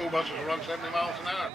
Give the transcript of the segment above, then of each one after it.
school buses will run 70 miles an hour.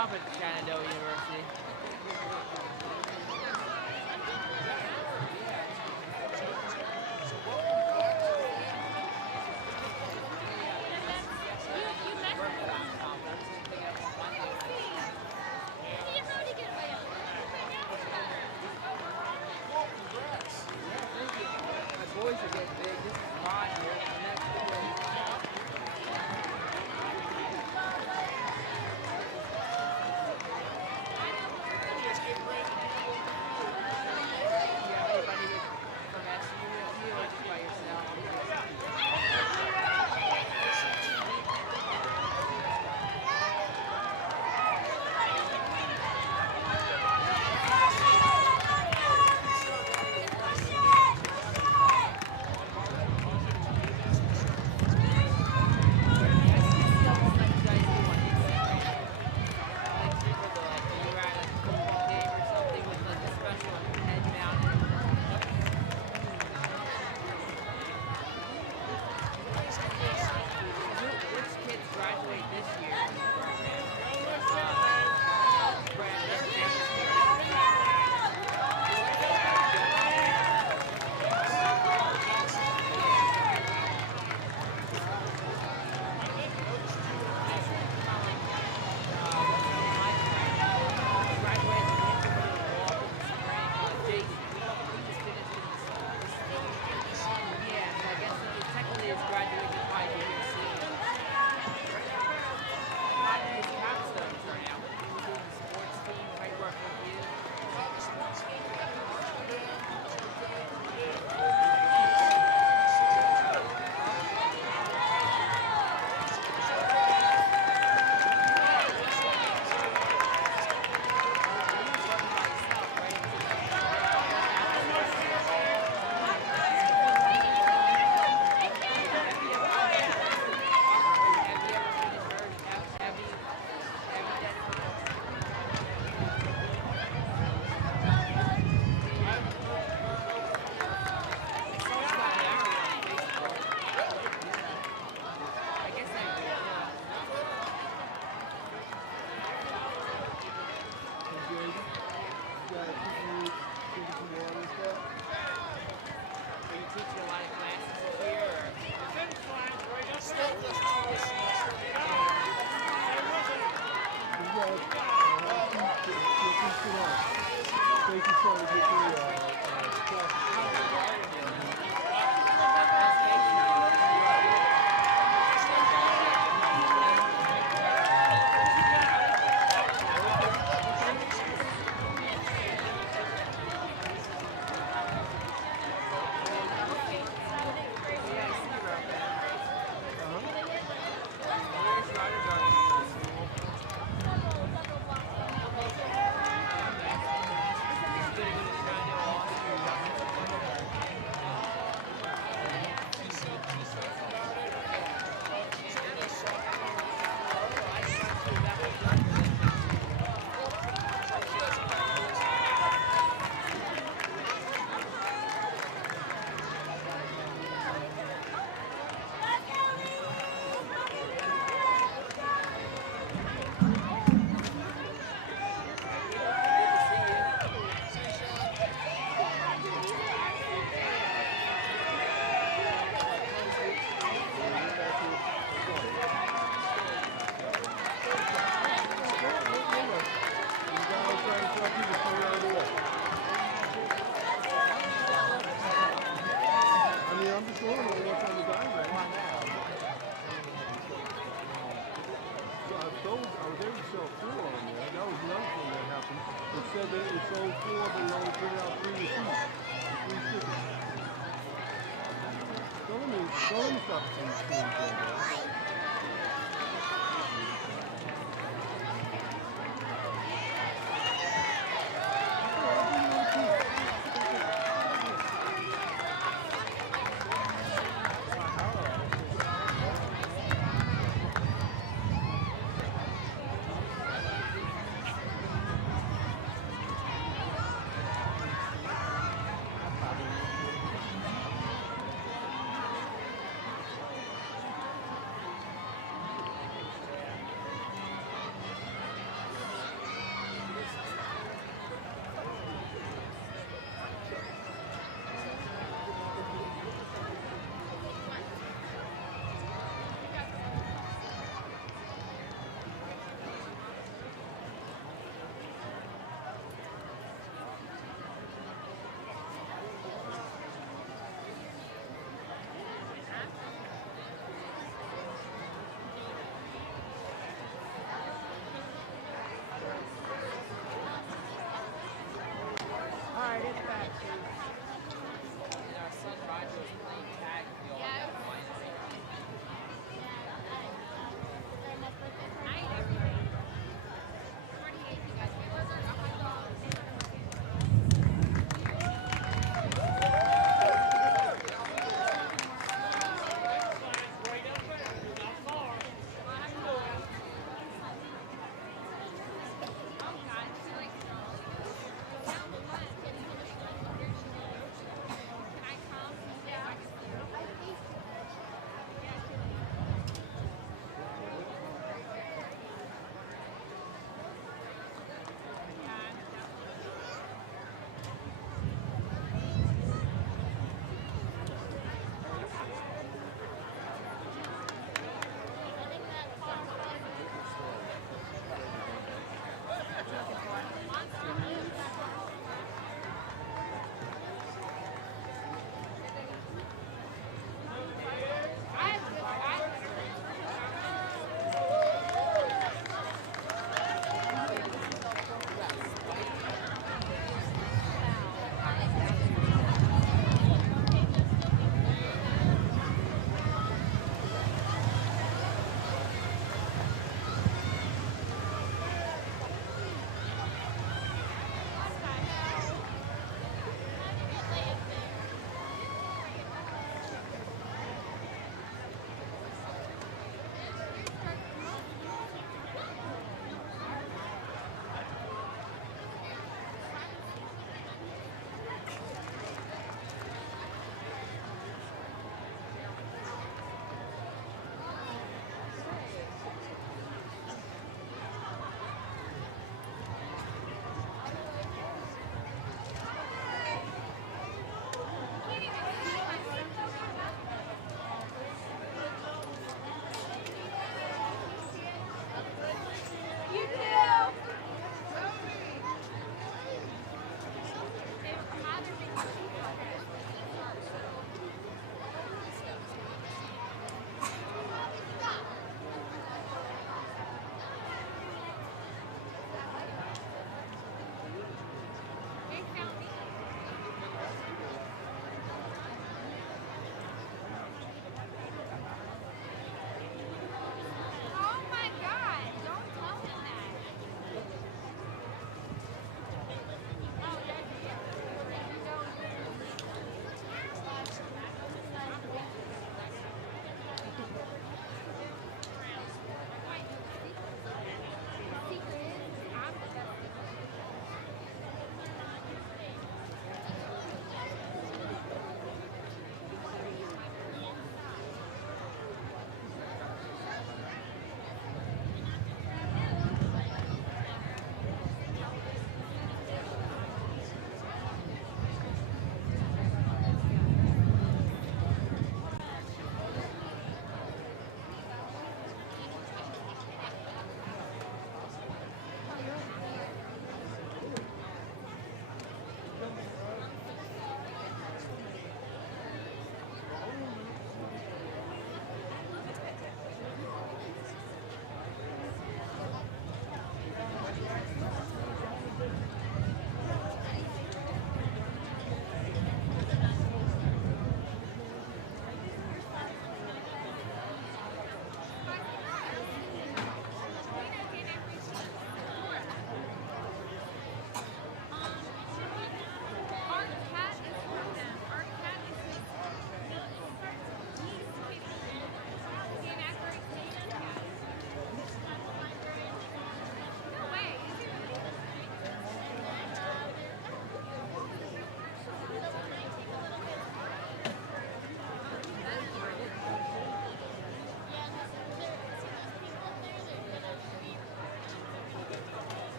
job at Shenandoah University. My boys are getting big. This is mine here. The next one.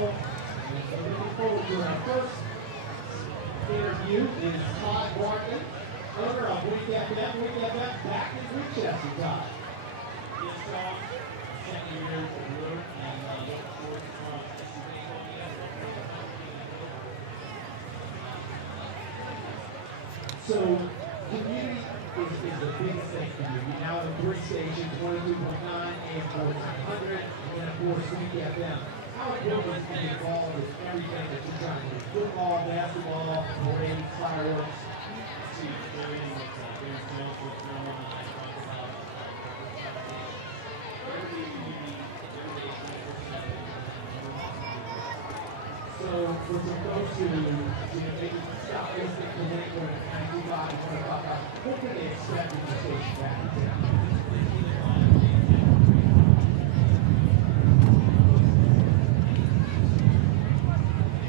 looking forward to our first interview is Todd Barton, owner of WinLife. WinLife back in Winchester, Todd. Yes, Tom. Second year of work and looking forward to So, community is the biggest thing for you. You now have 3 stations, 22.9 and 1400, and then of course Week FM. How important is being involved with everything that you're trying to do? Football, basketball, parades, fireworks. see everything that there's no what's going on and I talk about every community, So, for some folks who maybe stop listening to Link or 95 and 25, what can they expect when the station back in town?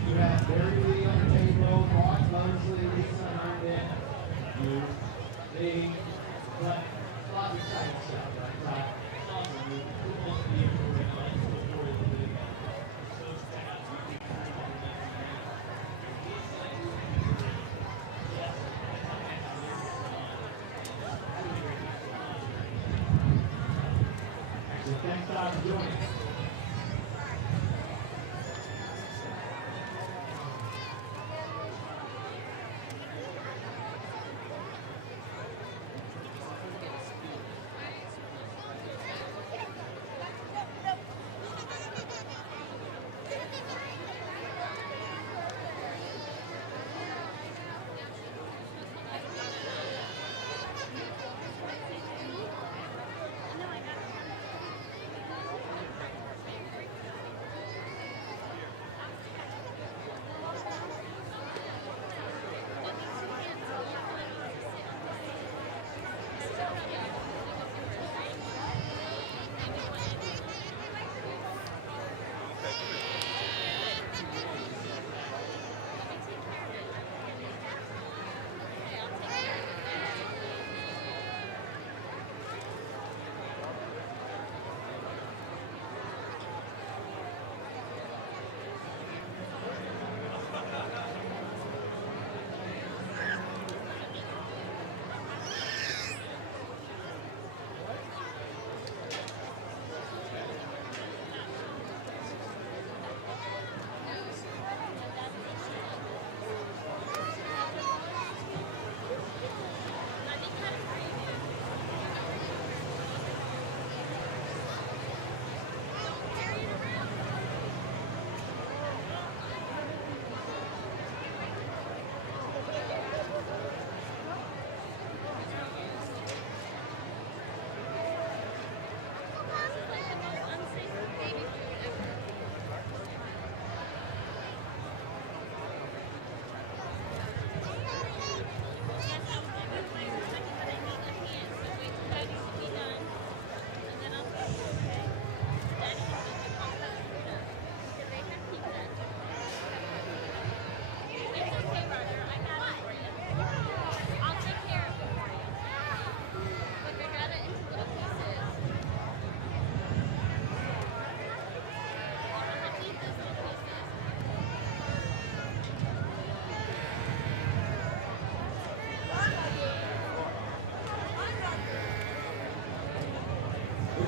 You have Barry Lee on the payroll, Mark Mosley, Lisa Herndon, me, but a lot of exciting stuff, right? So thanks, Todd, for joining us.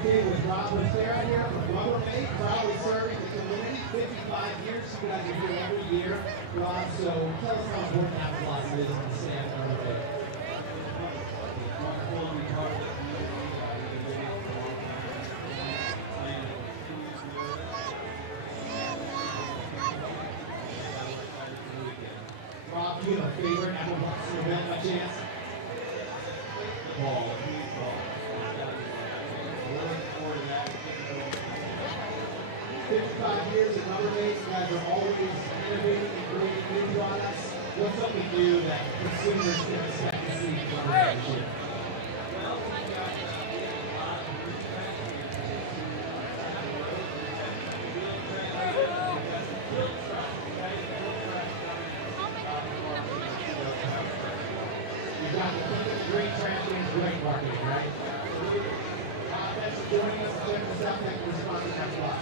Okay, with Rob Sarah here from Rubbermaid, proudly serving the community, 55 years. You guys are here every year, Rob, so tell us how important apparatus is in the stand at Rubbermaid. Rob, do you have a favorite apparatus event by chance? Ball. 55 years at Rubbermaid, you guys are always innovating and creating new products. What's something new that consumers can expect to see from Rubbermaid this year? You've got the great champions, great marketing, right? Thanks for joining us. Check us out. Thanks for responding. That's a lot.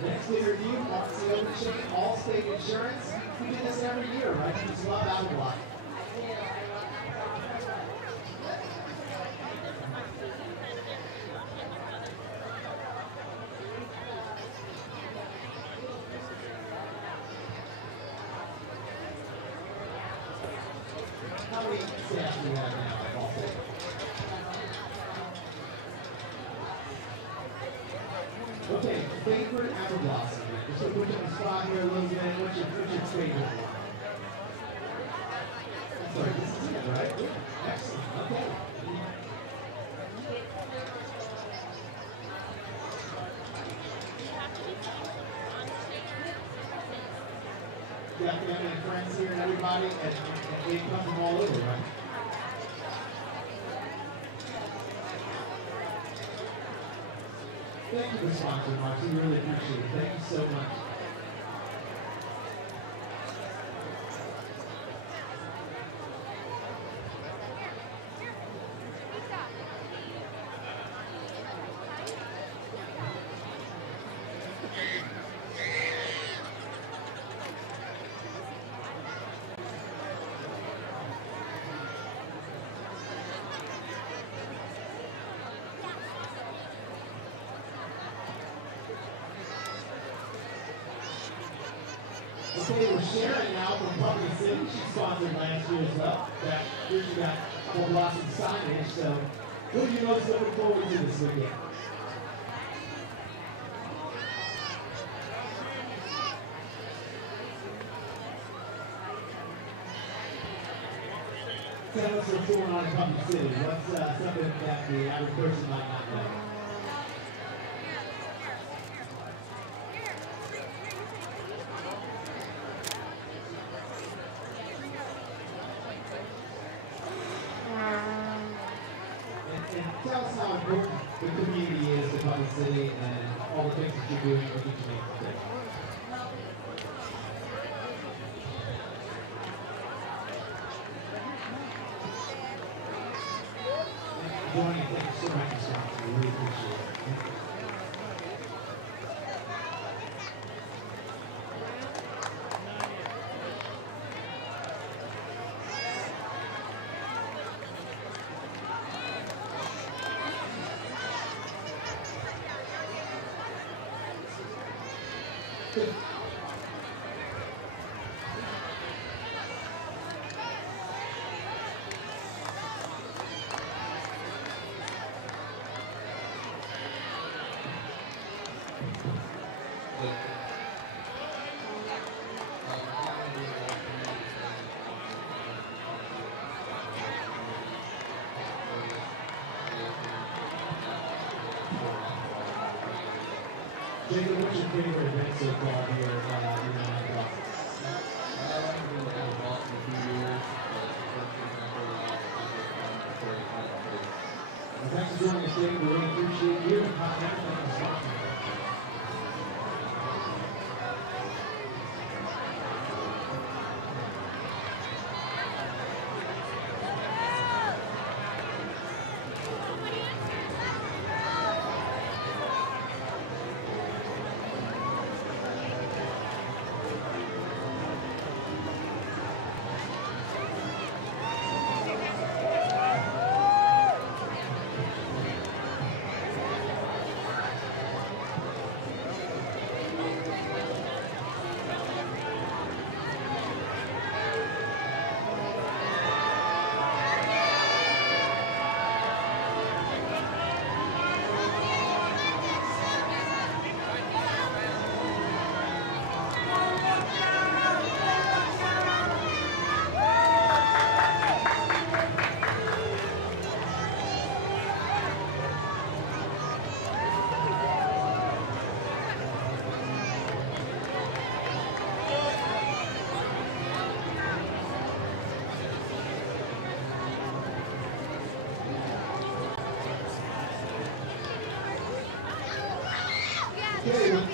Next interview, pharmacy open chain, Allstate Insurance. We do this every year, right? You just love out a lot. How many staff do you have now at Allstate? Okay, favorite apple blossom. Just to put you on the spot here a little bit. What's your favorite one? I'm sorry, this is it, right? Excellent. Okay. You got family and friends here and everybody, and they come from all over, right? Thank you for sponsoring, Mark. We really appreciate it. Thank you so much. Okay, we're sharing now from Public City. She sponsored last year as well. That year she got Apple Blossom signage. So, what are you most looking forward to this weekend? Tell us what's going on in Public City. What's something that the average person might not know? Tell us how important the community is to Public City and all the things that you're doing with each and every day. Joining, thank you so much for sponsoring. We really appreciate it. Good. Jacob, what's your favorite event so far here at WinLife office? I've been with Apple Blossom a few years, but first example Well, thanks for joining us, Jacob. We really appreciate you and Continental for sponsoring. Okay.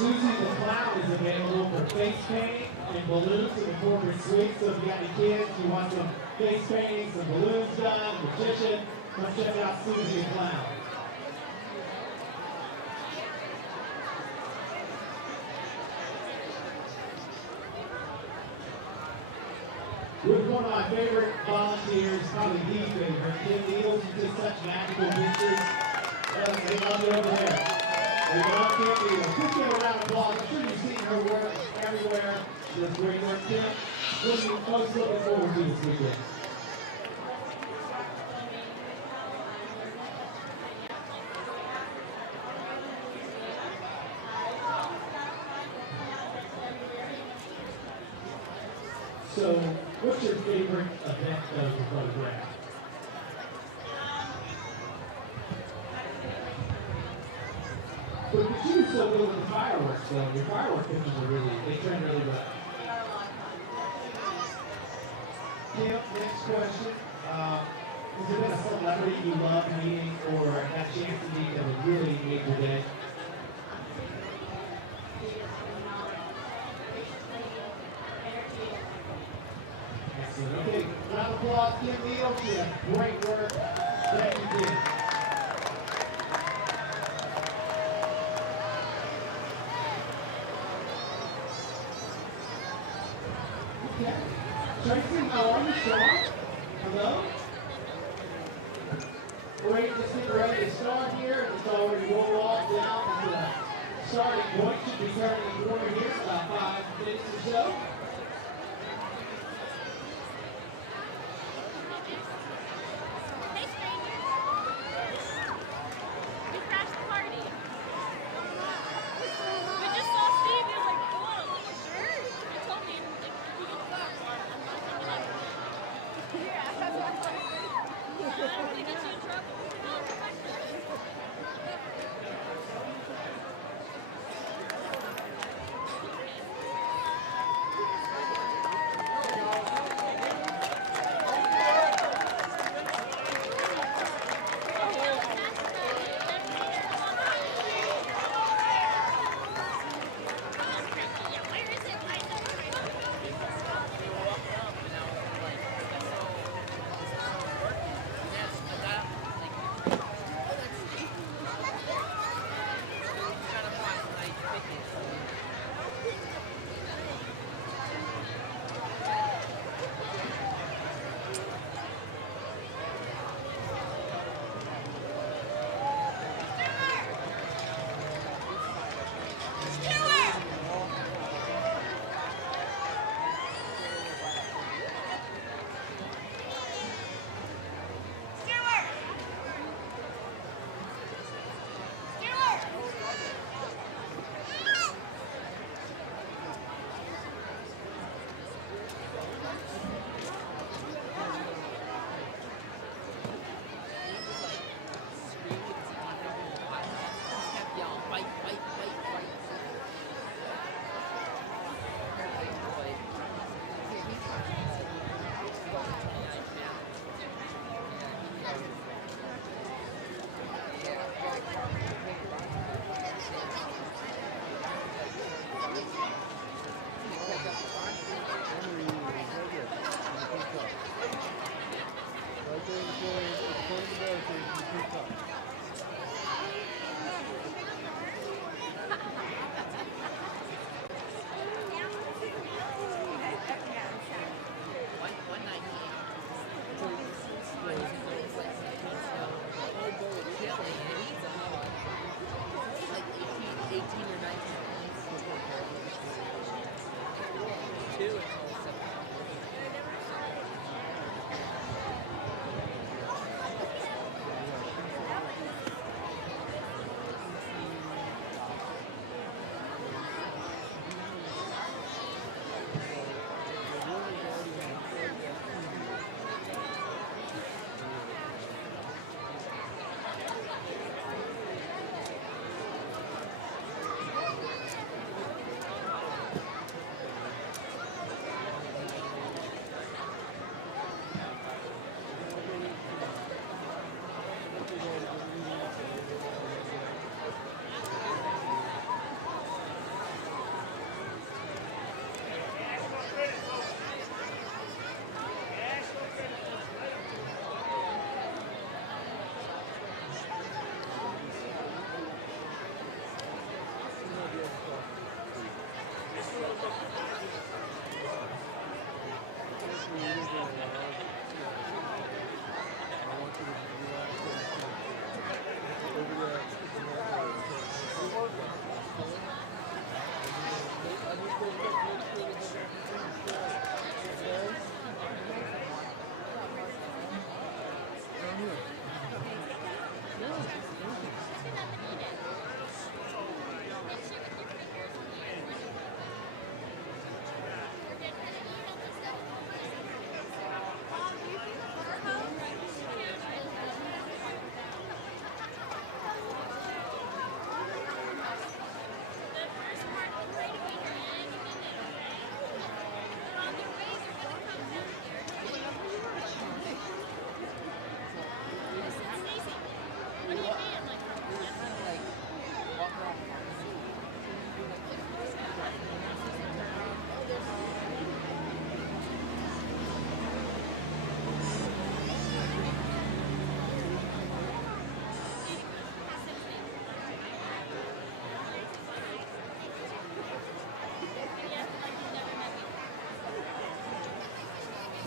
Susie the Clown is available for face painting and balloons in the corporate suite. So if you got any kids, you want some face painting, some balloons done, magician, come check out Susie the Clown. With one of my favorite volunteers, probably the favorite, Kim Needles, who did such magical pictures. They love it over there. They love Kim Needles. Just give her a round of applause. I'm sure you've seen her work everywhere. She does great work, Kim. What are you most looking forward to this weekend? So, what's your favorite event of the photograph? But you do so good with the fireworks, though. Your fireworks pictures are they trend really well. Kim, next question. Has there been a celebrity you love meeting or got a chance to meet that would really make your day? Okay, round of applause, Kim Needles. You have great work. Thank you, Kim. Okay. Tracy, how are you, Sean? Hello? We're just getting ready to start here. It's already roll off down to the starting point. Should be turning the corner here in about 5 minutes or so.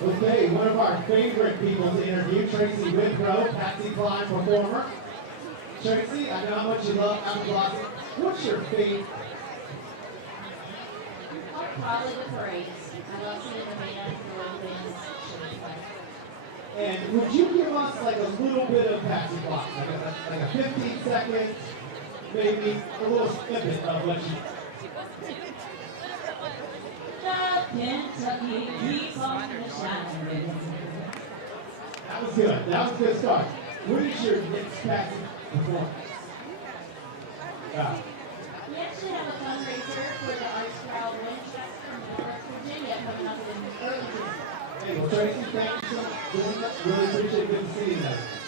Okay, one of our favorite people to interview, Tracy Withrow, Patsy Cline performer. Tracy, I know how much you love applause. What's your favorite? Probably the parades. I love seeing the band, the little bands. And would you give us like a little bit of Patsy Cline, like a 15 seconds, maybe a little snippet of what you. Kentucky keeps on shining. That was good. That was a good start. What is your next Patsy performance? We actually have a fundraiser for the Arts Crowd Winchester, North Virginia, coming up in early June. Hey, well, Tracy, thank you so much for doing that. Really appreciate it. Good to see you guys.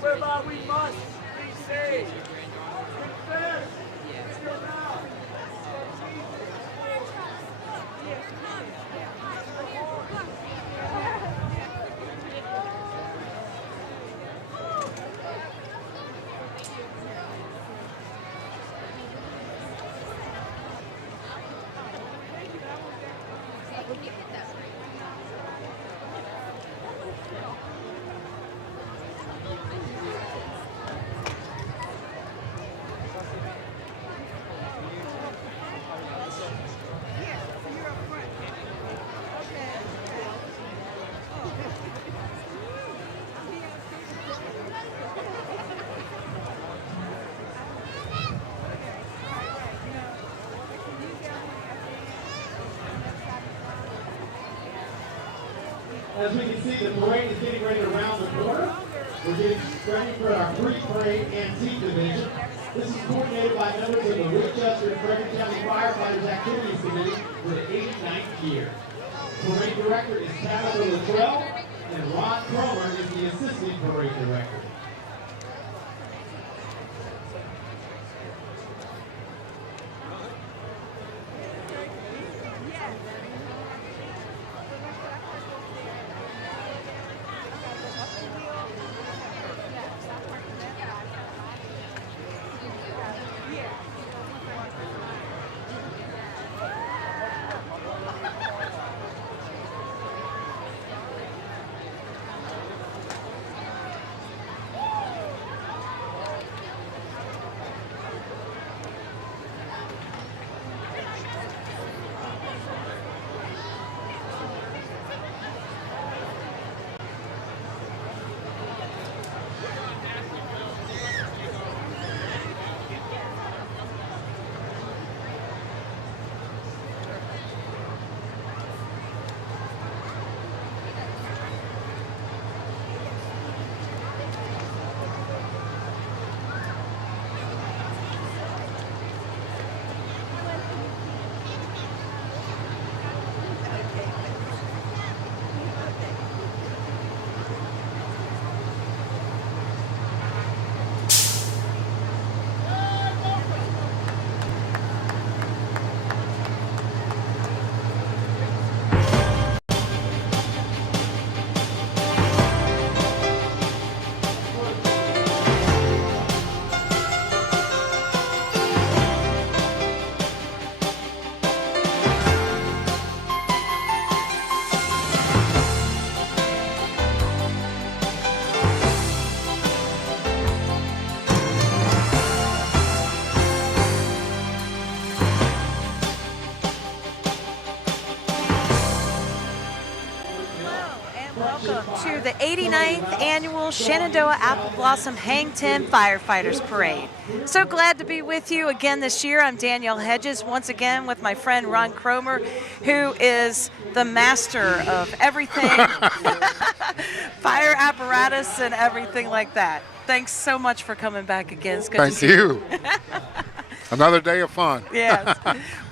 whereby we must be saved. Confess with your mouth that As we can see, the parade is getting ready to round the corner. We're getting ready for our pre-parade antique division. This is coordinated by members of the Winchester and Frederick County Firefighters Activities Committee for the 89th year. Parade director is Tabitha Luttrell, and Ron Cromer is the assistant parade director. To the 89th annual Shenandoah Apple Blossom Hang 10 Firefighters Parade. So glad to be with you again this year. I'm Danielle Hedges, once again with my friend Ron Cromer, who is the master of everything, fire apparatus and everything like that. Thanks so much for coming back again. It's good to see you. Another day of fun. Yes.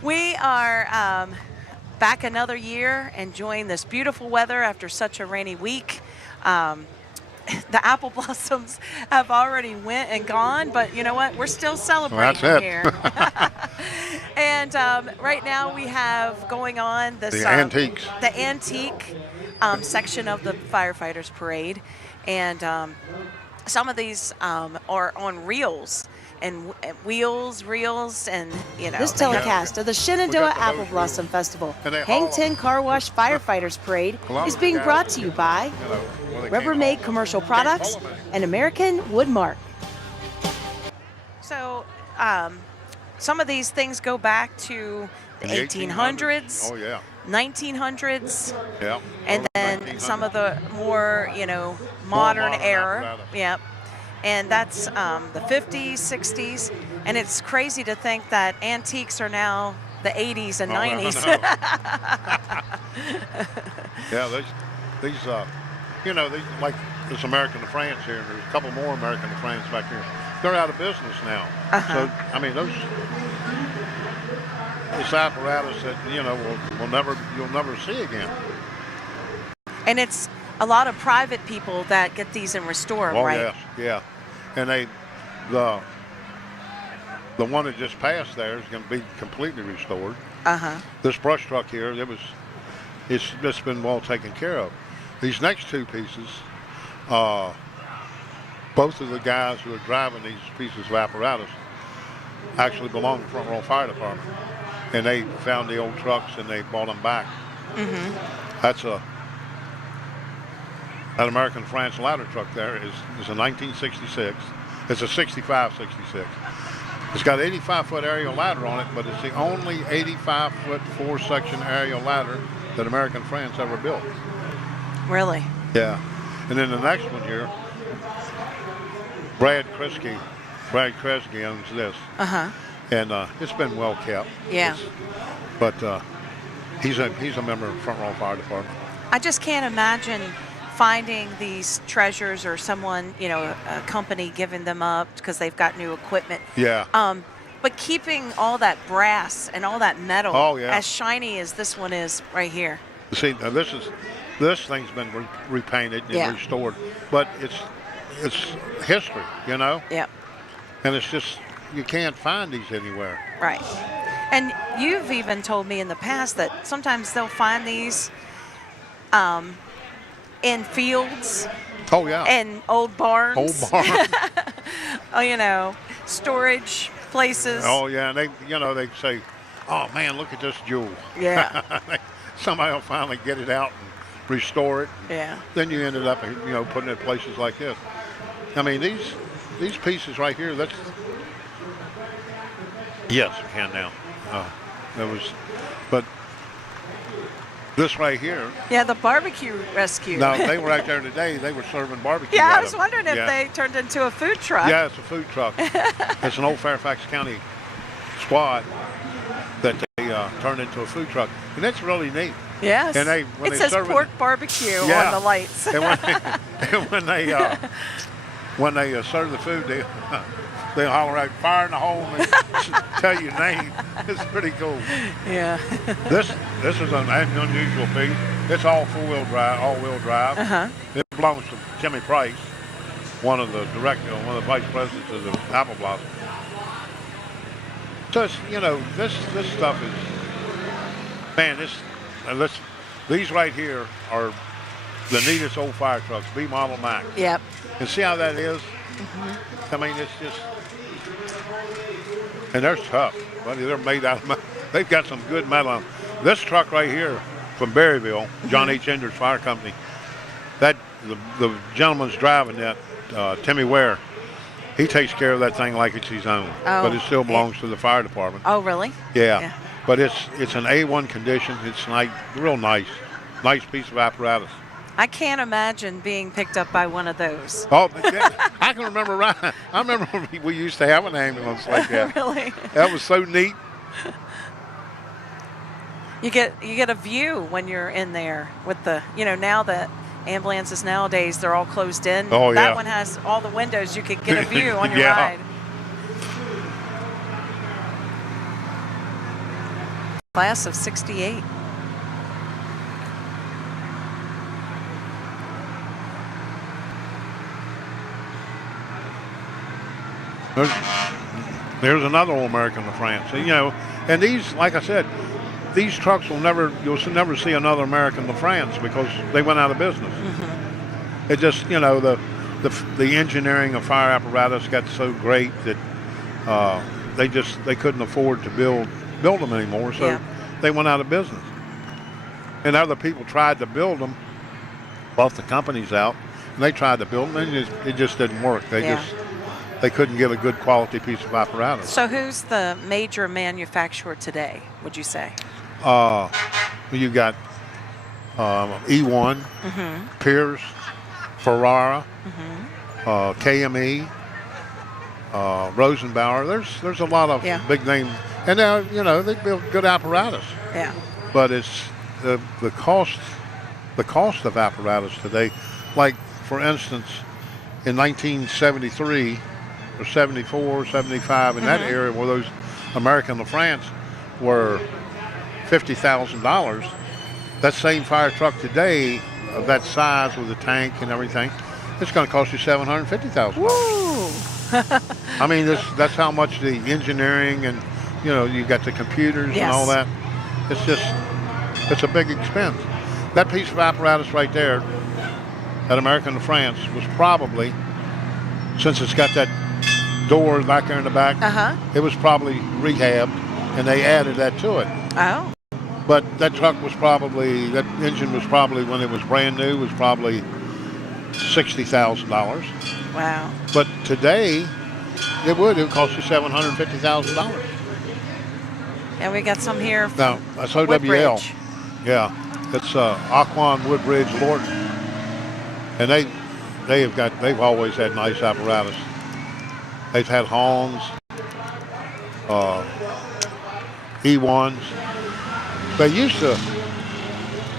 We are back another year, enjoying this beautiful weather after such a rainy week. The apple blossoms have already went and gone, but you know what? We're still celebrating here. And right now we have going on this the antiques. The antique section of the firefighters parade, and some of these are on reels. And reels, and you know. This telecast of the Shenandoah Apple Blossom Festival Hang 10 Car Wash Firefighters Parade is being brought to you by Rubbermaid Commercial Products and American Woodmark. So, some of these things go back to the 1800s. Oh yeah. 1900s. Yeah. And then some of the more, modern era. Yep. And that's the 50s, 60s, and it's crazy to think that antiques are now the 80s and 90s. Yeah, these like this American of France here, and there's a couple more American of France back here. They're out of business now. So I mean, this apparatus that you'll never see again. And it's a lot of private people that get these and restore them, Oh, right? yes, yeah. And the one that just passed there is going to be completely restored. This brush truck here, it's just been well taken care of. These next two pieces, both of the guys who are driving these pieces of apparatus actually belong to the Front Row Fire Department. And they found the old trucks and they bought them back. That's that American France ladder truck there is a 1966. It's a 65, 66. It's got an 85-foot aerial ladder on it, but it's the only 85-foot four-section aerial ladder that American France ever built. Really? Yeah. And then the next one here, Brad Kresge owns this. And it's been well kept. Yeah. But he's a member of the Front Row Fire Department. I just can't imagine finding these treasures or someone, a company giving them up because they've got new equipment. Yeah. But keeping all that brass and all that metal as shiny as this one is right here. See, now this thing's been repainted and restored, but it's history, Yeah. And it's just, you can't find these anywhere. Right. And you've even told me in the past that sometimes they'll find these in fields. Oh, yeah. And old barns. Old barns. Storage places. Oh, yeah. And they say, oh, man, look at this jewel. Yeah. Somebody will finally get it out and restore it. Yeah. Then you ended up, putting it in places like this. I mean, these pieces right here, yes, we can now. But this right here. Yeah, the barbecue rescue. No, they were out there today. They were serving barbecue. Yeah, I was wondering if they turned into a food truck. Yeah, it's a food truck. It's an old Fairfax County squad that they turned into a food truck, and it's really neat. Yes. And it says pork barbecue on the lights. And when they serve the food, they holler out, fire in the hole, and they tell you your name. It's pretty cool. Yeah. This is an unusual piece. It's all all-wheel drive. It belongs to Jimmy Price, one of the vice presidents of the Apple Blossom. So it's, this stuff is, man, these right here are the neatest old fire trucks, B model Mac. Yep. And see how that is? I mean, it's just, and they're tough, buddy. They're made out of metal. They've got some good metal on them. This truck right here from Berryville, John H. Enders Fire Company, the gentleman's driving that, Timmy Ware, he takes care of that thing like it's his own, but it still belongs to the fire department. Oh, really? Yeah. But it's an A1 condition. It's real nice piece of apparatus. I can't imagine being picked up by one of those. Oh, yeah, I can remember right. I remember when we used to have an ambulance like that. Really? That was so neat. You get a view when you're in there with the, now that ambulances nowadays, they're all closed in. Oh, yeah. That one has all the windows. You could get a view on your ride. Class of 68. There's another old American in France. And these, like I said, these trucks you'll never see another American in France because they went out of business. It just, the engineering of fire apparatus got so great that they couldn't afford to build them anymore, so they went out of business. And other people tried to build them, bought the companies out, and they tried to build them, and it just didn't work. They couldn't get a good quality piece of apparatus. So who's the major manufacturer today, would you say? You got E1, Pierce, Ferrara, KME, Rosenbauer. There's a lot of big name, and now they build good apparatus. Yeah. But it's the cost of apparatus today. Like for instance, in 1973 or 74, 75, in that area where those American LaFrance were $50,000, that same fire truck today of that size with the tank and everything, it's going to cost you $750,000. Woo! I mean, that's how much the engineering and, you know, you got the computers and all that. It's a big expense. That piece of apparatus right there at American to France was probably, since it's got that door back there in the back, it was probably rehabbed, and they added that to it. Oh. But that truck was probably, that engine was probably, when it was brand new, was probably $60,000. Wow. But today, it would cost you $750,000. And we got some here. Now, that's OWL. Woodbridge. Yeah, it's Aquan Woodbridge Lorton, and they've always had nice apparatus. They've had Hongs, E1s. They used to.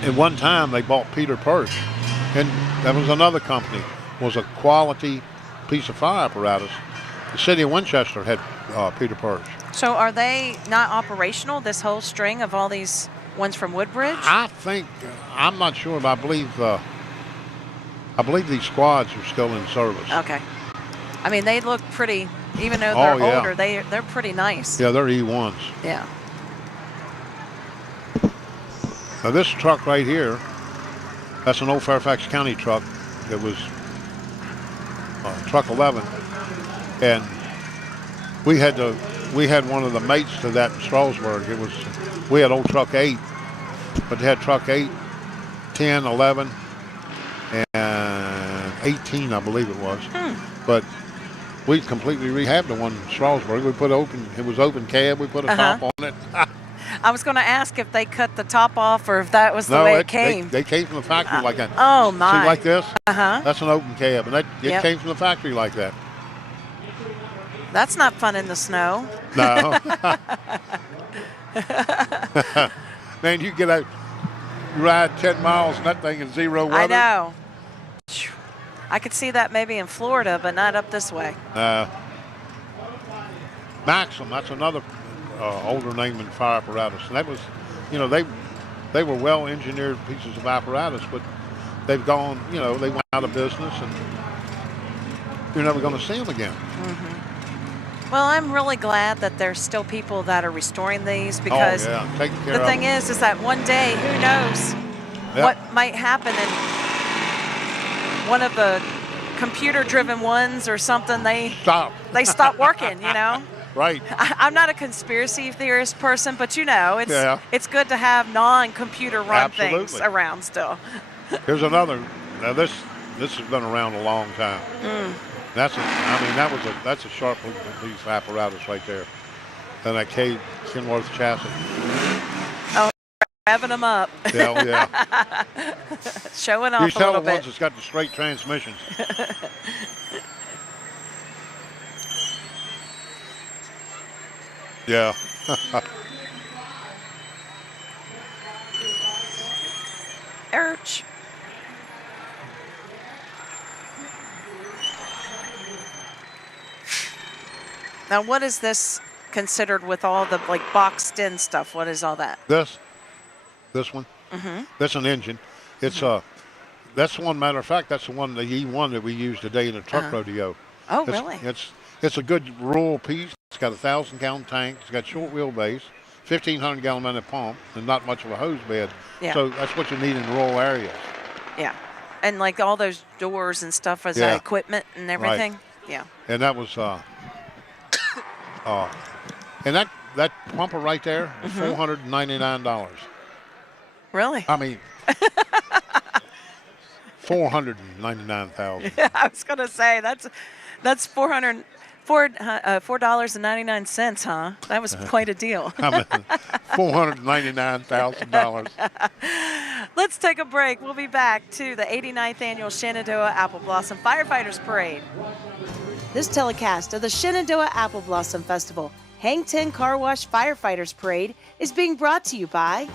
At one time, they bought Peter Perch, and that was another company. Was a quality piece of fire apparatus. The city of Winchester had Peter Perch. So are they not operational, this whole string of all these ones from Woodbridge? I think, I'm not sure, but I believe these squads are still in service. Okay. I mean, they look pretty, even though they're older, they're pretty nice. Yeah, they're E1s. Yeah. Now this truck right here, that's an old Fairfax County truck. It was truck 11, and we had one of the mates to that in Strasburg. We had old truck 8, but they had truck 8, 10, 11, and 18, I believe it was. But we completely rehabbed the one in Strasburg. We put it was open cab. We put a top on it. I was going to ask if they cut the top off or if that was the way it came. They came from the factory like that. Oh, my. See, like this? That's an open cab, and it came from the factory like that. That's not fun in the snow. No. Man, you get out, ride 10 miles, and that thing in zero weather. I know. I could see that maybe in Florida, but not up this way. Maxim, that's another older name in fire apparatus. And that was, you know, they were well-engineered pieces of apparatus, but they've gone, you know, they went out of business, and you're never going to see them again. Well, I'm really glad that there's still people that are restoring these, because taking care the thing is that one day, who knows what might happen, and one of the computer-driven ones or something, they stop working, you know? Right. I'm not a conspiracy theorist person, but you know, it's good to have non-computer run things around still. Here's another. Now this has been around a long time. That's a sharp piece of apparatus right there. And that Kenworth chassis. Oh, revving them up. Yeah. Showing off a little bit. You tell the ones that's got the straight transmissions. Yeah. Ouch. Now, what is this considered with all the boxed in stuff? What is all that? This one. That's an engine. It's that's one. Matter of fact, that's the E1 that we use today in a truck rodeo. Oh, really? It's a good rural piece. It's got a 1,000-gallon tank. It's got short wheelbase, 1,500-gallon minute pump, and not much of a hose bed. Yeah. So that's what you need in rural areas. Yeah, and like all those doors and stuff as equipment and everything. Right. Yeah. And that was and that pumper right there, $499. Really? I mean, $499,000. I was gonna say that's $4.99, huh? That was quite a deal. $499,000. Let's take a break. We'll be back to the 89th Annual Shenandoah Apple Blossom Firefighters Parade. This telecast of the Shenandoah Apple Blossom Festival Hang 10 Car Wash Firefighters Parade is being brought to you by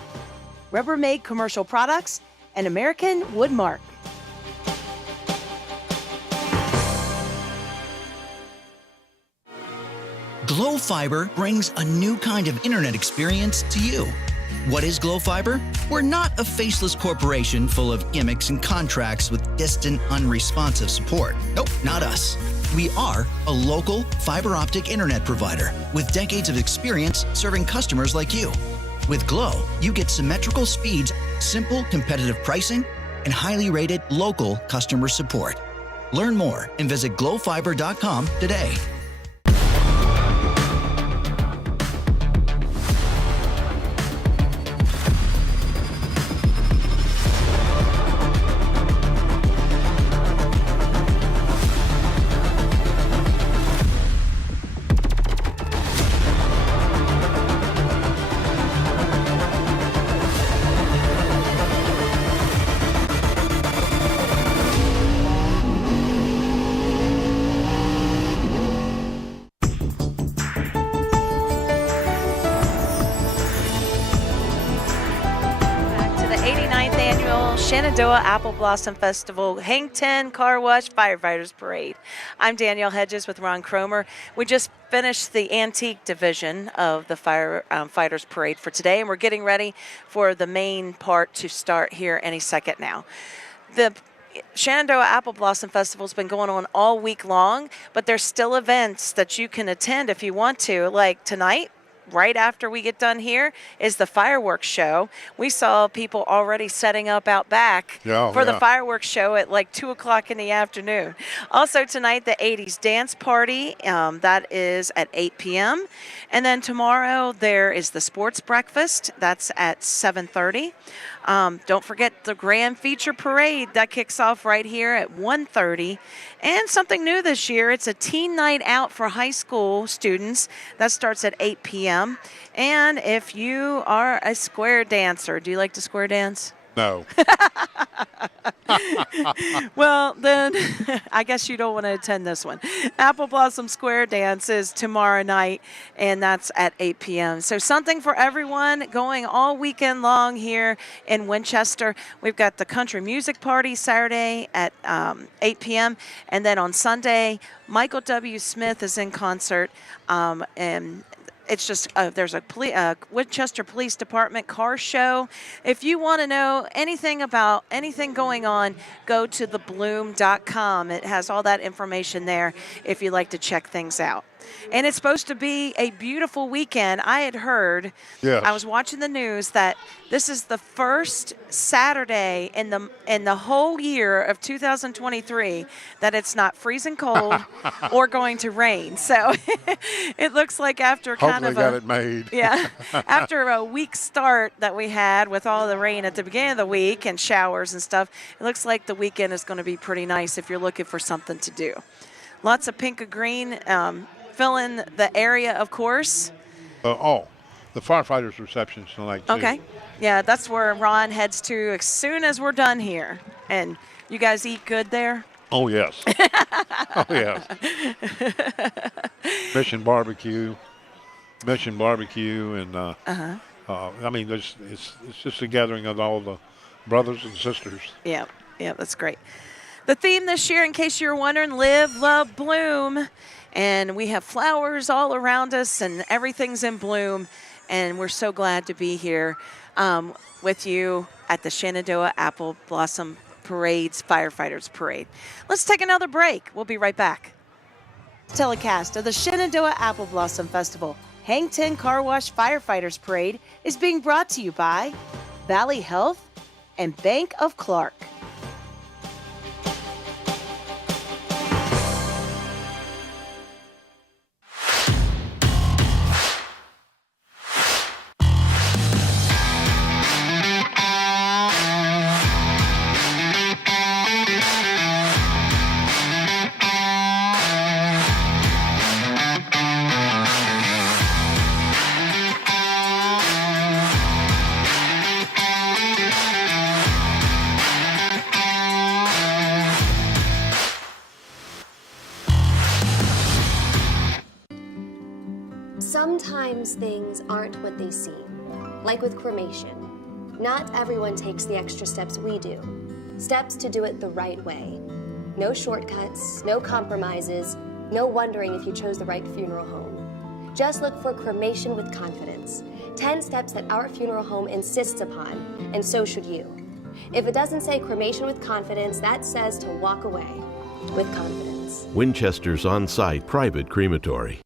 Rubbermaid Commercial Products and American Woodmark. Glow Fiber brings a new kind of internet experience to you. What is Glow Fiber? We're not a faceless corporation full of gimmicks and contracts with distant, unresponsive support. Nope, not us. We are a local fiber optic internet provider with decades of experience serving customers like you. With Glow, you get symmetrical speeds, simple, competitive pricing, and highly rated local customer support. Learn more and visit glowfiber.com today. Shenandoah Apple Blossom Festival, Hang 10 Car Wash Firefighters Parade. I'm Danielle Hedges with Ron Cromer. We just finished the antique division of the Firefighters Parade for today, and we're getting ready for the main part to start here any second now. The Shenandoah Apple Blossom Festival has been going on all week long, but there's still events that you can attend if you want to, like tonight. Right after we get done here is the fireworks show. We saw people already setting up out back for the fireworks show at like 2 o'clock in the afternoon. Also tonight, the 80s dance party. That is at 8 p.m. And then tomorrow there is the sports breakfast. That's at 7:30. Don't forget the grand feature parade that kicks off right here at 1:30. And something new this year, it's a teen night out for high school students. That starts at 8 p.m. And if you are a square dancer, do you like to square dance? No. Well, then I guess you don't want to attend this one. Apple Blossom Square Dance is tomorrow night, and that's at 8 p.m. So something for everyone going all weekend long here in Winchester. We've got the country music party Saturday at 8 p.m. And then on Sunday, Michael W. Smith is in concert, and it's just there's a Winchester Police Department car show. If you want to know anything about anything going on, go to thebloom.com. It has all that information there if you'd like to check things out. And it's supposed to be a beautiful weekend. I had heard, I was watching the news, that this is the first Saturday in the whole year of 2023 that it's not freezing cold or going to rain. So it looks like after after a weak start that we had with all the rain at the beginning of the week and showers and stuff, it looks like the weekend is going to be pretty nice if you're looking for something to do. Lots of pink and green. Fill in the area, of course. The firefighters' reception tonight, too. Okay. Yeah, that's where Ron heads to as soon as we're done here. And you guys eat good there? Oh, yes. Oh, yes. Mission barbecue, and I mean, it's just a gathering of all the brothers and sisters. Yeah, that's great. The theme this year, in case you're wondering, Live, Love, Bloom. And we have flowers all around us, and everything's in bloom. And we're so glad to be here with you at the Shenandoah Apple Blossom Parade's Firefighters Parade. Let's take another break. We'll be right back. Telecast of the Shenandoah Apple Blossom Festival, Hang 10 Car Wash Firefighters Parade is being brought to you by Valley Health and Bank of Clark. Sometimes things aren't what they seem, like with cremation. Not everyone takes the extra steps we do, steps to do it the right way. No shortcuts, no compromises, no wondering if you chose the right funeral home. Just look for cremation with confidence. 10 steps that our funeral home insists upon, and so should you. If it doesn't say cremation with confidence, that says to walk away with confidence. Winchester's on-site private crematory.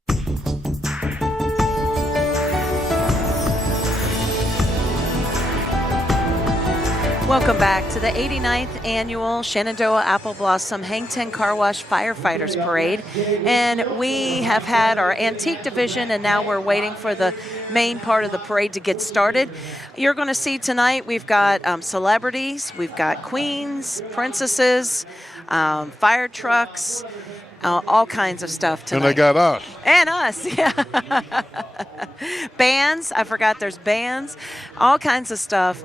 Welcome back to the 89th annual Shenandoah Apple Blossom Hang 10 Car Wash Firefighters Parade. And we have had our antique division, and now we're waiting for the main part of the parade to get started. You're going to see tonight we've got celebrities, we've got queens, princesses, fire trucks, all kinds of stuff tonight. And they got us. And us, yeah. Bands, I forgot there's bands. All kinds of stuff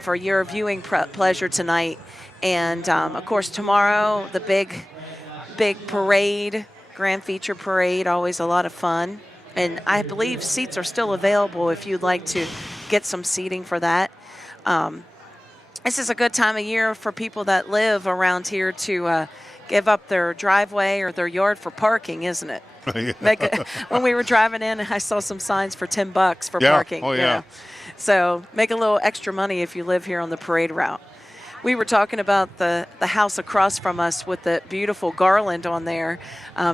for your viewing pleasure tonight. And, of course, tomorrow, the big parade, grand feature parade, always a lot of fun. And I believe seats are still available if you'd like to get some seating for that. This is a good time of year for people that live around here to give up their driveway or their yard for parking, isn't it? When we were driving in, I saw some signs for $10 for parking. Oh, yeah. You know. So make a little extra money if you live here on the parade route. We were talking about the house across from us with the beautiful garland on there,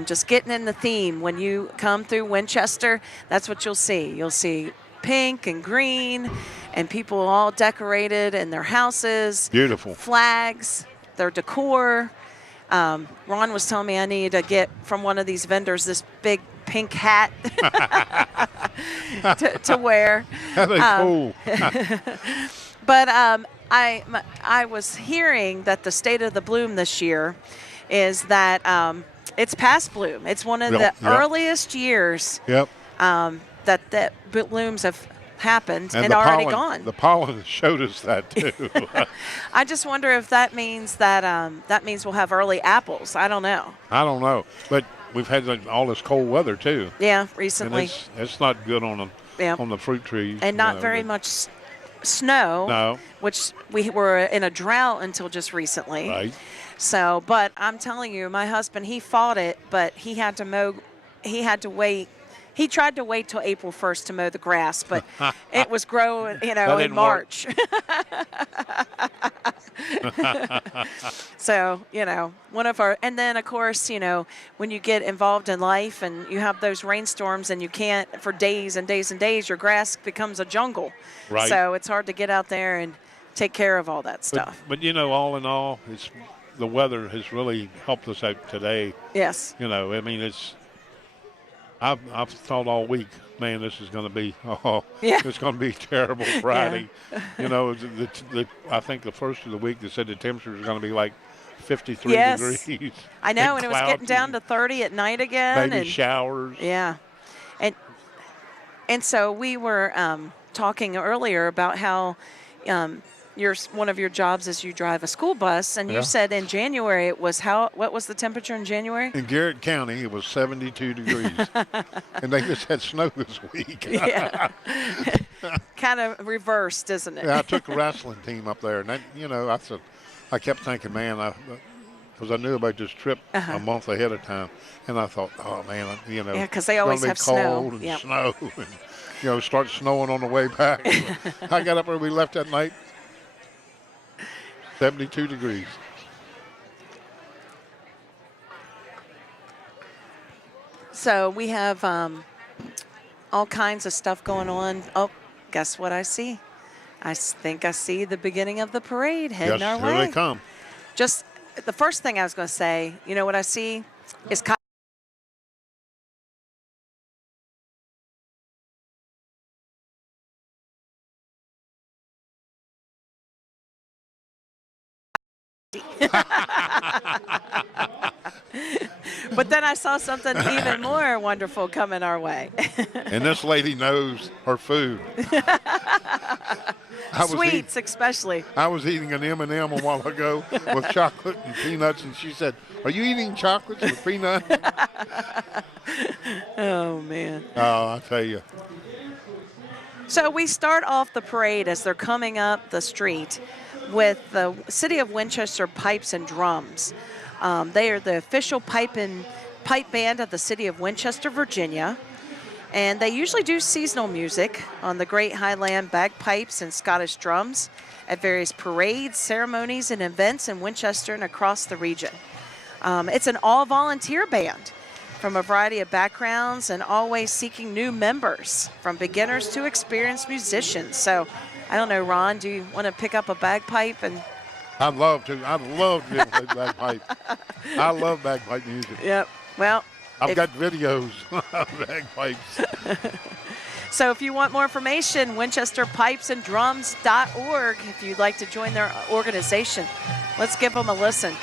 just getting in the theme. When you come through Winchester, that's what you'll see. You'll see pink and green and people all decorated in their houses. Beautiful. Flags, their decor. Ron was telling me I need to get from one of these vendors this big pink hat to wear. That's cool. But I was hearing that the state of the bloom this year is that it's past bloom. It's one of the earliest years that blooms have happened and already gone. The pollen showed us that too. I just wonder if that means that means we'll have early apples. I don't know. But we've had all this cold weather too. Yeah, recently. And it's not good on the fruit trees. And not very much snow. No. Which we were in a drought until just recently. Right. So, but I'm telling you, my husband, he fought it, but he had to wait. He tried to wait till April 1st to mow the grass, but it was growing, in March. So, and then of course, when you get involved in life and you have those rainstorms and you can't, for days and days and days, your grass becomes a jungle. Right. So it's hard to get out there and take care of all that stuff. But all in all, the weather has really helped us out today. Yes. I've thought all week, man, this is going to be, it's going to be terrible Friday. Yeah. I think the first of the week they said the temperature is going to be like 53 degrees. I know, and it was getting down to 30 at night again. Maybe showers. Yeah. And so we were talking earlier about how one of your jobs is you drive a school bus, and you said in January it was what was the temperature in January? In Garrett County, it was 72 degrees, and they just had snow this week. Yeah, kind of reversed, isn't it? Yeah, I took a wrestling team up there, and I kept thinking, man, because I knew about this trip a month ahead of time, and I thought, oh man, yeah, because they always have cold and snow, and start snowing on the way back. I got up there, we left that night. 72 degrees. So we have all kinds of stuff going on. Oh, guess what I see? I think I see the beginning of the parade heading our way. Here they come. Just the first thing I was going to say, what I see is But then I saw something even more wonderful coming our way. And this lady knows her food. Sweets especially. I was eating an M&M a while ago with chocolate and peanuts, and she said, "Are you eating chocolates with peanuts?" Oh, man. Oh, I tell you. So we start off the parade as they're coming up the street with the City of Winchester Pipes and Drums. They are the official pipe band of the City of Winchester, Virginia. And they usually do seasonal music on the Great Highland bagpipes and Scottish drums at various parades, ceremonies, and events in Winchester and across the region. It's an all-volunteer band from a variety of backgrounds and always seeking new members, from beginners to experienced musicians. So, I don't know, Ron, do you want to pick up a bagpipe? And I'd love to. I'd love to be able to play bagpipe. I love bagpipe music. Yep. Well, I've got videos of bagpipes. So if you want more information, winchesterpipesanddrams.org if you'd like to join their organization. Let's give them a listen.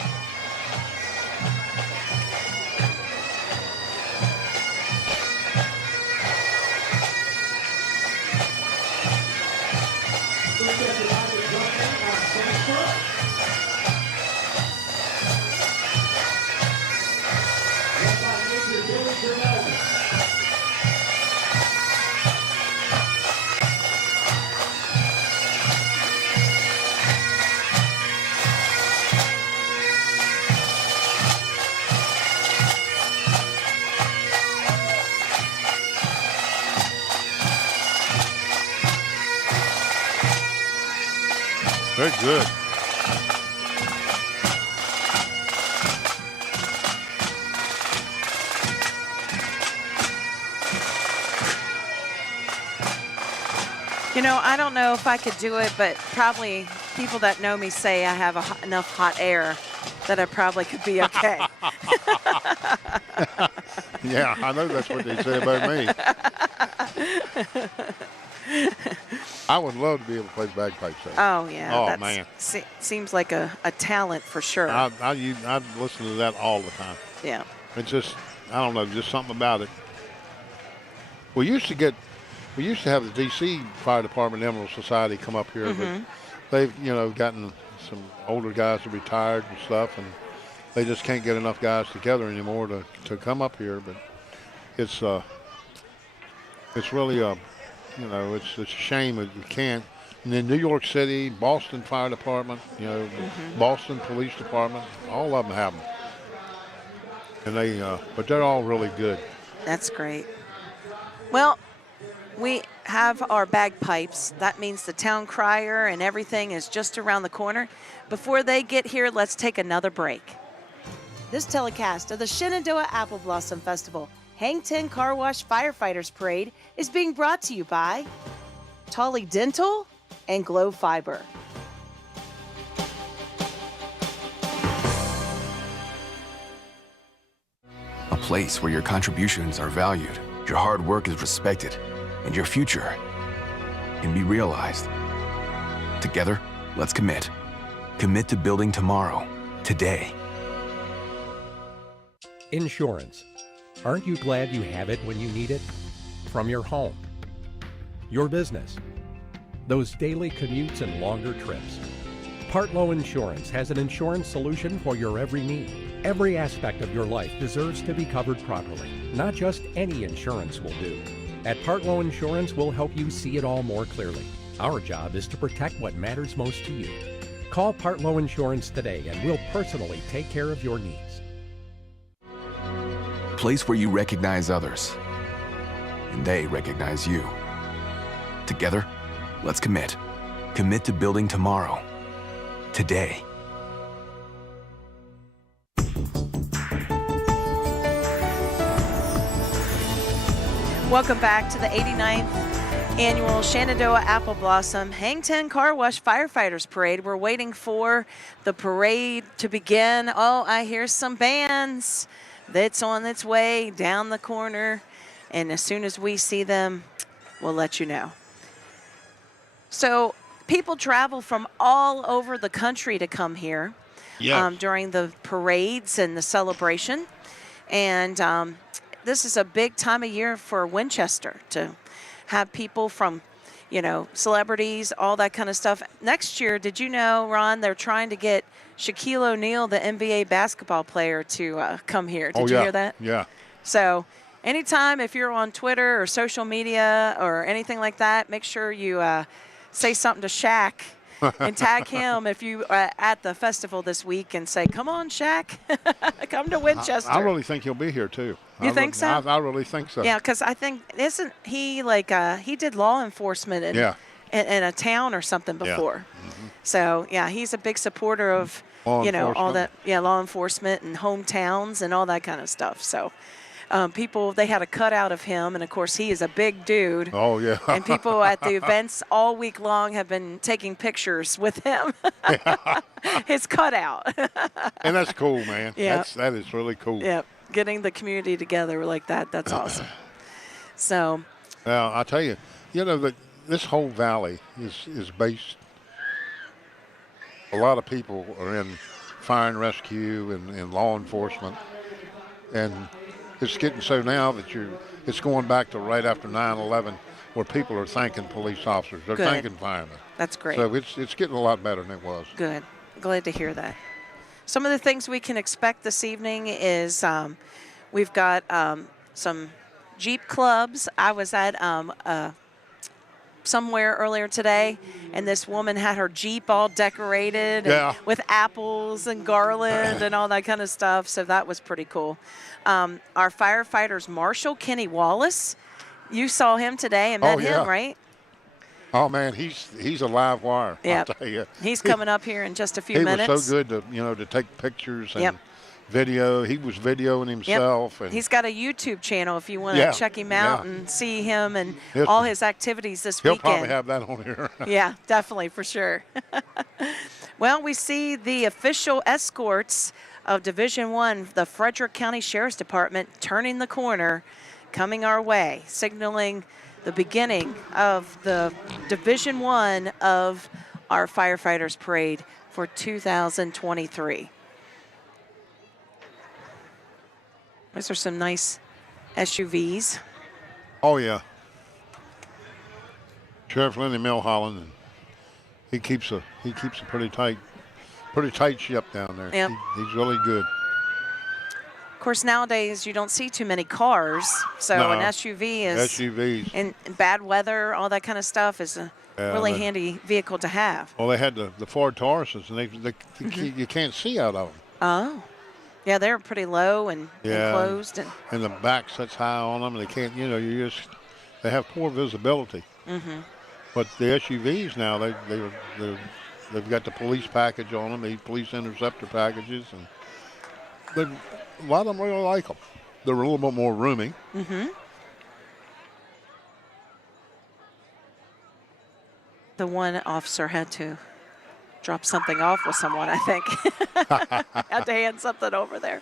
Very good. You know, I don't know if I could do it, but probably people that know me say I have enough hot air that I probably could be okay. Yeah, I know that's what they say about me. I would love to be able to play bagpipes. Oh, yeah. Oh, that's, man. Seems like a talent for sure. I'd listen to that all the time. Yeah. It's just, I don't know, just something about it. We used to have the D.C. Fire Department Emerald Society come up here, but they've, gotten some older guys who retired and stuff, and they just can't get enough guys together anymore to come up here. But it's really it's a shame that you can't. And then New York City, Boston Fire Department, Boston Police Department, all of them have them. And but they're all really good. That's great. Well, we have our bagpipes. That means the town crier and everything is just around the corner. Before they get here, let's take another break. This telecast of the Shenandoah Apple Blossom Festival Hang 10 Car Wash Firefighters Parade is being brought to you by Tolly Dental and Glow Fiber. A place where your contributions are valued, your hard work is respected, and your future can be realized. Together, let's commit. Commit to building tomorrow, today. Insurance. Aren't you glad you have it when you need it? From your home, your business, those daily commutes and longer trips. Partlow Insurance has an insurance solution for your every need. Every aspect of your life deserves to be covered properly. Not just any insurance will do. At Partlow Insurance, we'll help you see it all more clearly. Our job is to protect what matters most to you. Call Partlow Insurance today and we'll personally take care of your needs. Place where you recognize others, and they recognize you. Together, let's commit. Commit to building tomorrow, today. Welcome back to the 89th Annual Shenandoah Apple Blossom Hang 10 Car Wash Firefighters Parade. We're waiting for the parade to begin. Oh, I hear some bands that's on its way down the corner. And as soon as we see them, we'll let you know. So people travel from all over the country to come here during the parades and the celebration. And this is a big time of year for Winchester to have people from, celebrities, all that kind of stuff. Next year, did you know, Ron, they're trying to get Shaquille O'Neal, the NBA basketball player, to come here. Did you hear that? Yeah. So anytime if you're on Twitter or social media or anything like that, make sure you say something to Shaq and tag him if you are at the festival this week and say, come on, Shaq, come to Winchester. I really think he'll be here, too. You think so? I really think so. Yeah, because I think, isn't he like, he did law enforcement in a town or something before. Yeah. Mm-hmm. So, yeah, he's a big supporter of, all that, law enforcement and hometowns and all that kind of stuff. So, people, they had a cutout of him, and of course, he is a big dude. Oh, yeah. And people at the events all week long have been taking pictures with him. His cutout. And that's cool, man. Yeah. That is really cool. Yeah, getting the community together like that, that's awesome. So. Well, I tell you, this whole valley is based, a lot of people are in fire and rescue and law enforcement. And it's getting so now that it's going back to right after 9/11 where people are thanking police officers. They're thanking firemen. That's great. So it's getting a lot better than it was. Good. Glad to hear that. Some of the things we can expect this evening is we've got some Jeep clubs. I was at somewhere earlier today, and this woman had her Jeep all decorated with apples and garland and all that kind of stuff, so that was pretty cool. Our firefighters marshal, Kenny Wallace, you saw him today and met him, right? Oh, man, he's a live wire, I'll tell you. He's coming up here in just a few minutes. He was so good to take pictures and video. He was videoing himself. And he's got a YouTube channel if you want to check him out and see him and all his activities this he'll weekend. He'll probably have that on here. Yeah, definitely, for sure. Well, we see the official escorts of Division I, the Frederick County Sheriff's Department, turning the corner, coming our way, signaling the beginning of the Division I of our Firefighters Parade for 2023. Those are some nice SUVs. Oh, yeah. Sheriff Lenny Milholland, and he keeps a pretty tight ship down there. Yep. He's really good. Of course, nowadays you don't see too many cars, so an SUV is SUVs in bad weather, all that kind of stuff is a really handy vehicle to have. Well, they had the Ford Tauruses, and you can't see out of them. Oh. Yeah, they're pretty low and enclosed. And the back sits high on them, and they can't, they have poor visibility. Mm-hmm. But the SUVs now, they've got the police package on them, the police interceptor packages, and a lot of them really like them. They're a little bit more roomy. Mm-hmm. The one officer had to drop something off with someone, I think. Had to hand something over there.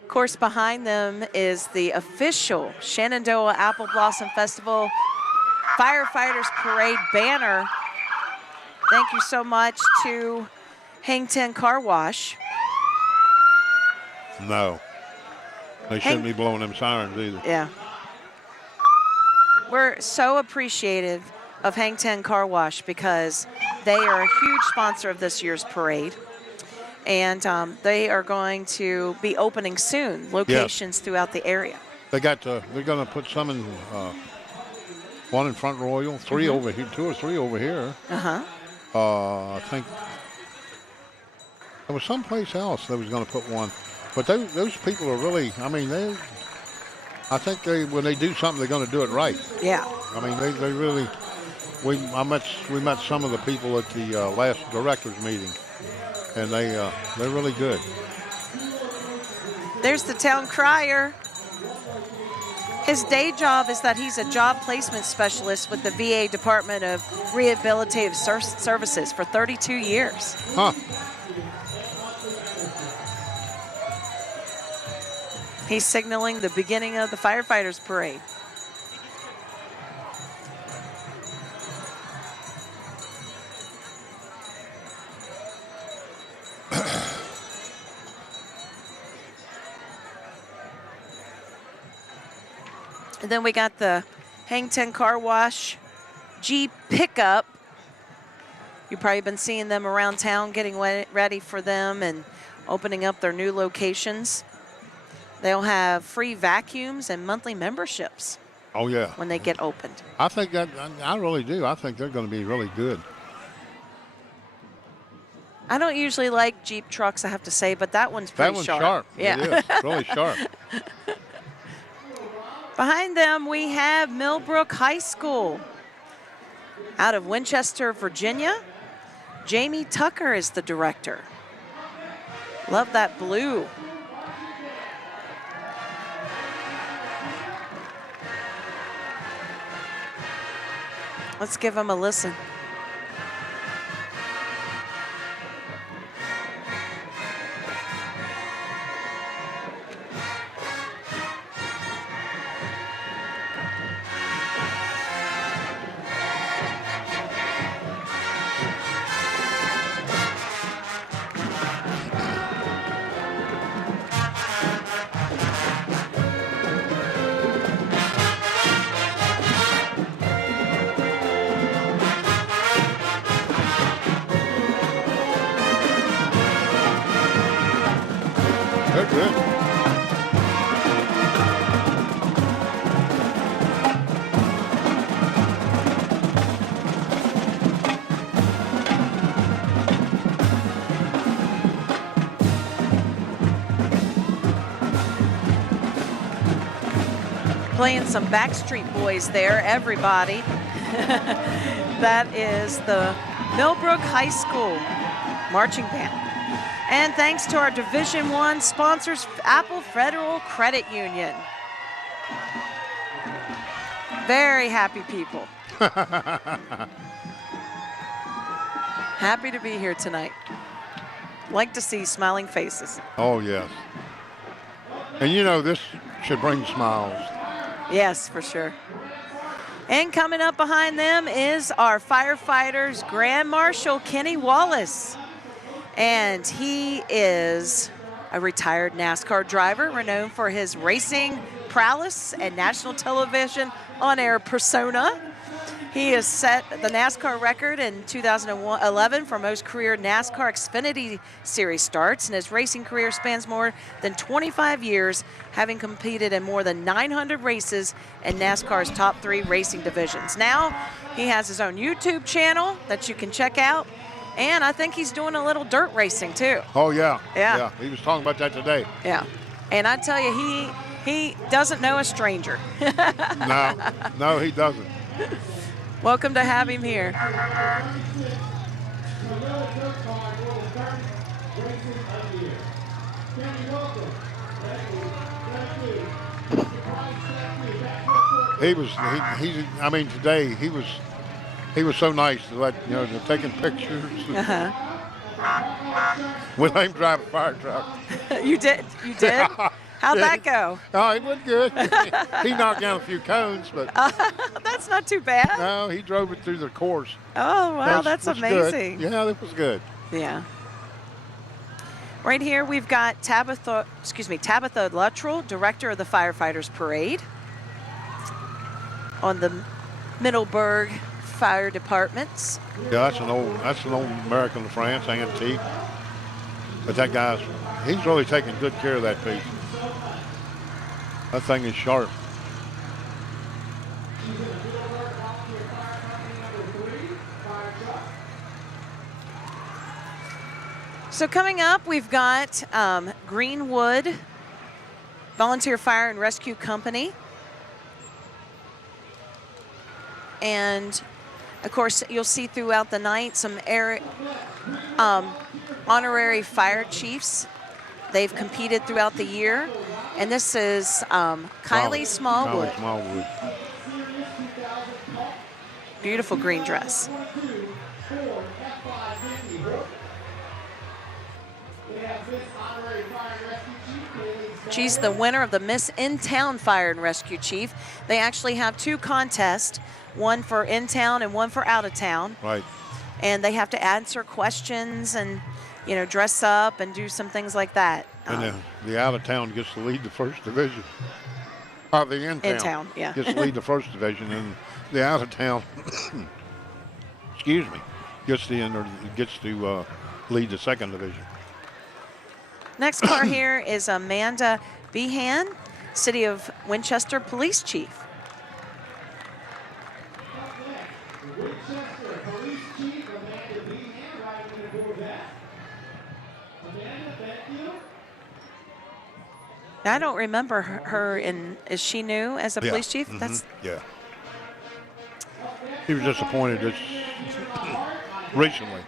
Of course, behind them is the official Shenandoah Apple Blossom Festival Firefighters Parade banner. Thank you so much to Hang 10 Car Wash. No. They shouldn't be blowing them sirens either. Yeah. We're so appreciative of Hang 10 Car Wash because they are a huge sponsor of this year's parade. And they are going to be opening soon, locations throughout the area. They're going to put some in, one in Front Royal, 3 over here, 2 or 3 over here. Uh-huh. I think there was someplace else they was going to put one. But those people are really, I think when they do something, they're going to do it right. Yeah. I mean, they really, we met some of the people at the last directors meeting, and they're really good. There's the town crier. His day job is that he's a job placement specialist with the VA Department of Rehabilitative Services for 32 years. Huh. He's signaling the beginning of the Firefighters Parade. And then we got the Hang 10 Car Wash Jeep pickup. You've probably been seeing them around town, getting ready for them and opening up their new locations. They'll have free vacuums and monthly memberships. Oh, yeah. when they get opened. I think that, I really do. I think they're going to be really good. I don't usually like Jeep trucks, I have to say, but that one's pretty That one's sharp. Yeah. It is. Really sharp. Behind them, we have Millbrook High School. Out of Winchester, Virginia, Jamie Tucker is the director. Love that blue. Let's give them a listen. They're good. Playing some Backstreet Boys there, everybody. That is the Millbrook High School marching band. And thanks to our Division I sponsors, Apple Federal Credit Union. Very happy people. Happy to be here tonight. Like to see smiling faces. Oh, yes. And you know, this should bring smiles. Yes, for sure. And coming up behind them is our firefighters, Grand Marshal Kenny Wallace. And he is a retired NASCAR driver, renowned for his racing prowess and national television on-air persona. He has set the NASCAR record in 2011 for most career NASCAR Xfinity Series starts, and his racing career spans more than 25 years, having competed in more than 900 races in NASCAR's top 3 racing divisions. Now, he has his own YouTube channel that you can check out, and I think he's doing a little dirt racing too. Oh, yeah. Yeah. He was talking about that today. Yeah. And I tell you, he doesn't know a stranger. No, he doesn't. Welcome to have him here. I mean, today he was so nice to let, you know, to taking pictures. With him drive a fire truck. You did? How'd that go? Oh, it went good. He knocked down a few cones, but that's not too bad. No, he drove it through the course. Oh, wow, that's amazing. Good. Yeah, that was good. Yeah. Right here we've got Tabitha Luttrell, director of the Firefighters Parade on the Middleburg Fire Departments. Yeah, that's an old American France antique. But that guy's, he's really taking good care of that piece. That thing is sharp. So coming up, we've got Greenwood Volunteer Fire and Rescue Company. And of course, you'll see throughout the night some honorary fire chiefs. They've competed throughout the year. And this is Kylie Smallwood. Beautiful green dress. She's the winner of the Miss In-Town Fire and Rescue Chief. They actually have 2 contests, one for in-town and one for out-of-town. Right. And they have to answer questions and, you know, dress up and do some things like that. And the out-of-town gets to lead the first division. The in-town yeah. gets to lead the first division, and the out-of-town, excuse me, gets to lead the second division. Next car here is Amanda Behan, City of Winchester Police Chief. I don't remember her in. Is she new as a Yeah. police chief? Mhm. That's Yeah. He was just appointed this recently.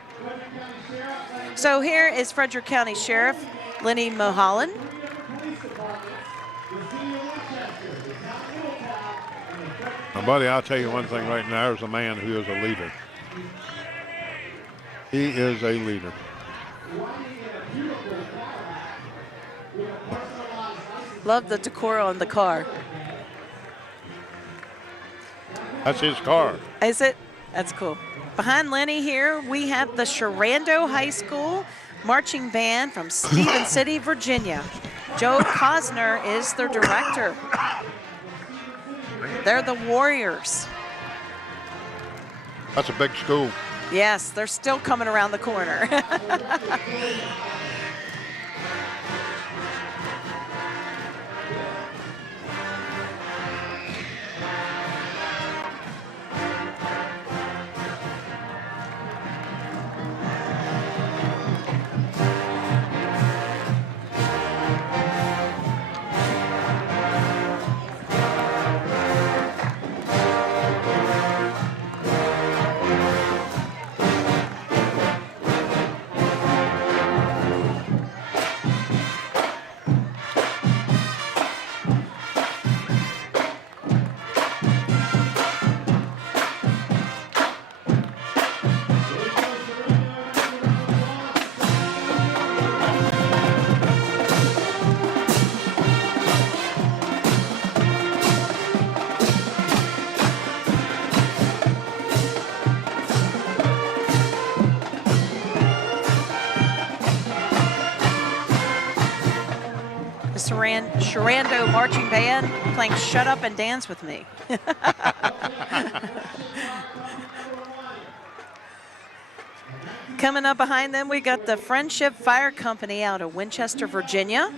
so. Here is Frederick County Sheriff Lenny Mulholland. Now, buddy, I'll tell you one thing right now. There's a man who is a leader. He is a leader. Love the decor on the car. That's his car. Is it? That's cool. Behind Lenny here, we have the Sharando High School marching band from Stephen City, Virginia. Joe Cosner is their director. They're the Warriors. That's a big school. Yes, they're still coming around the corner. Sharando marching band playing Shut Up and Dance with Me. Coming up behind them, we got the Friendship Fire Company out of Winchester, Virginia.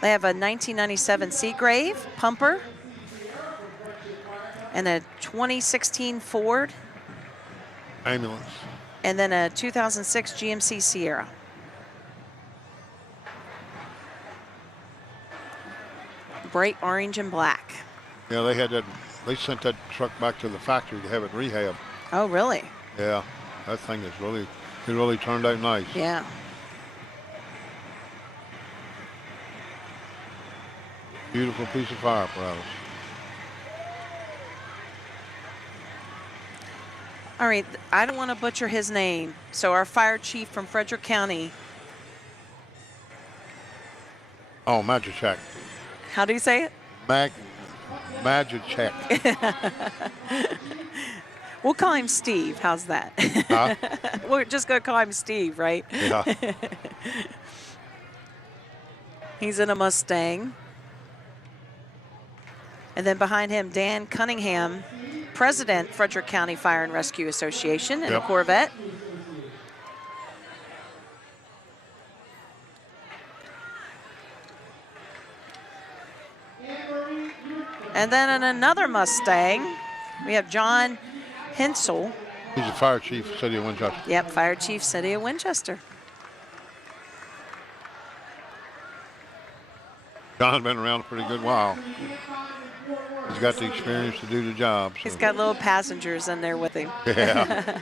They have a 1997 Seagrave pumper and a 2016 Ford Ambulance. and then a 2006 GMC Sierra. Bright orange and black. Yeah, they had that. They sent that truck back to the factory to have it rehab. Oh, really? Yeah, that thing is really turned out nice. Yeah. Beautiful piece of fire apparatus. All right, I don't want to butcher his name. So our fire chief from Frederick County. Oh, Magicek. How do you say it? Magicek. We'll call him Steve. How's that? Huh? We're just going to call him Steve, right? Yeah. He's in a Mustang. And then behind him, Dan Cunningham, President, Frederick County Fire and Rescue Association, in a Corvette. And then in another Mustang, we have John Hensel. He's the fire chief, City of Winchester. Yep, Fire Chief, City of Winchester. John's been around a pretty good while. He's got the experience to do the job. So. He's got little passengers in there with him. Yeah.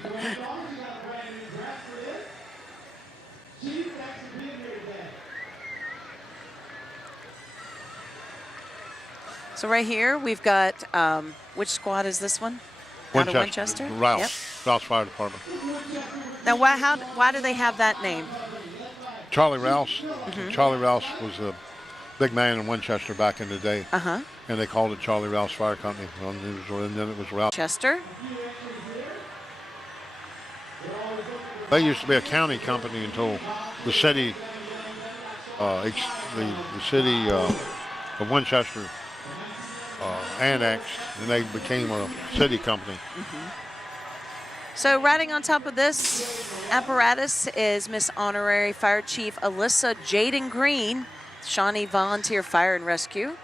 So right here, we've got, which squad is this one? Out of Winchester? Rouse Fire Department. Now, why do they have that name? Charlie Rouse. Charlie Rouse was a big man in Winchester back in the day. Uh-huh. And they called it Charlie Rouse Fire Company. And then it was Rouse. Chester. They used to be a county company until the city, the city of Winchester annexed, and they became a city company. So riding on top of this apparatus is Miss Honorary Fire Chief Alyssa Jaden Green, Shawnee Volunteer Fire and Rescue.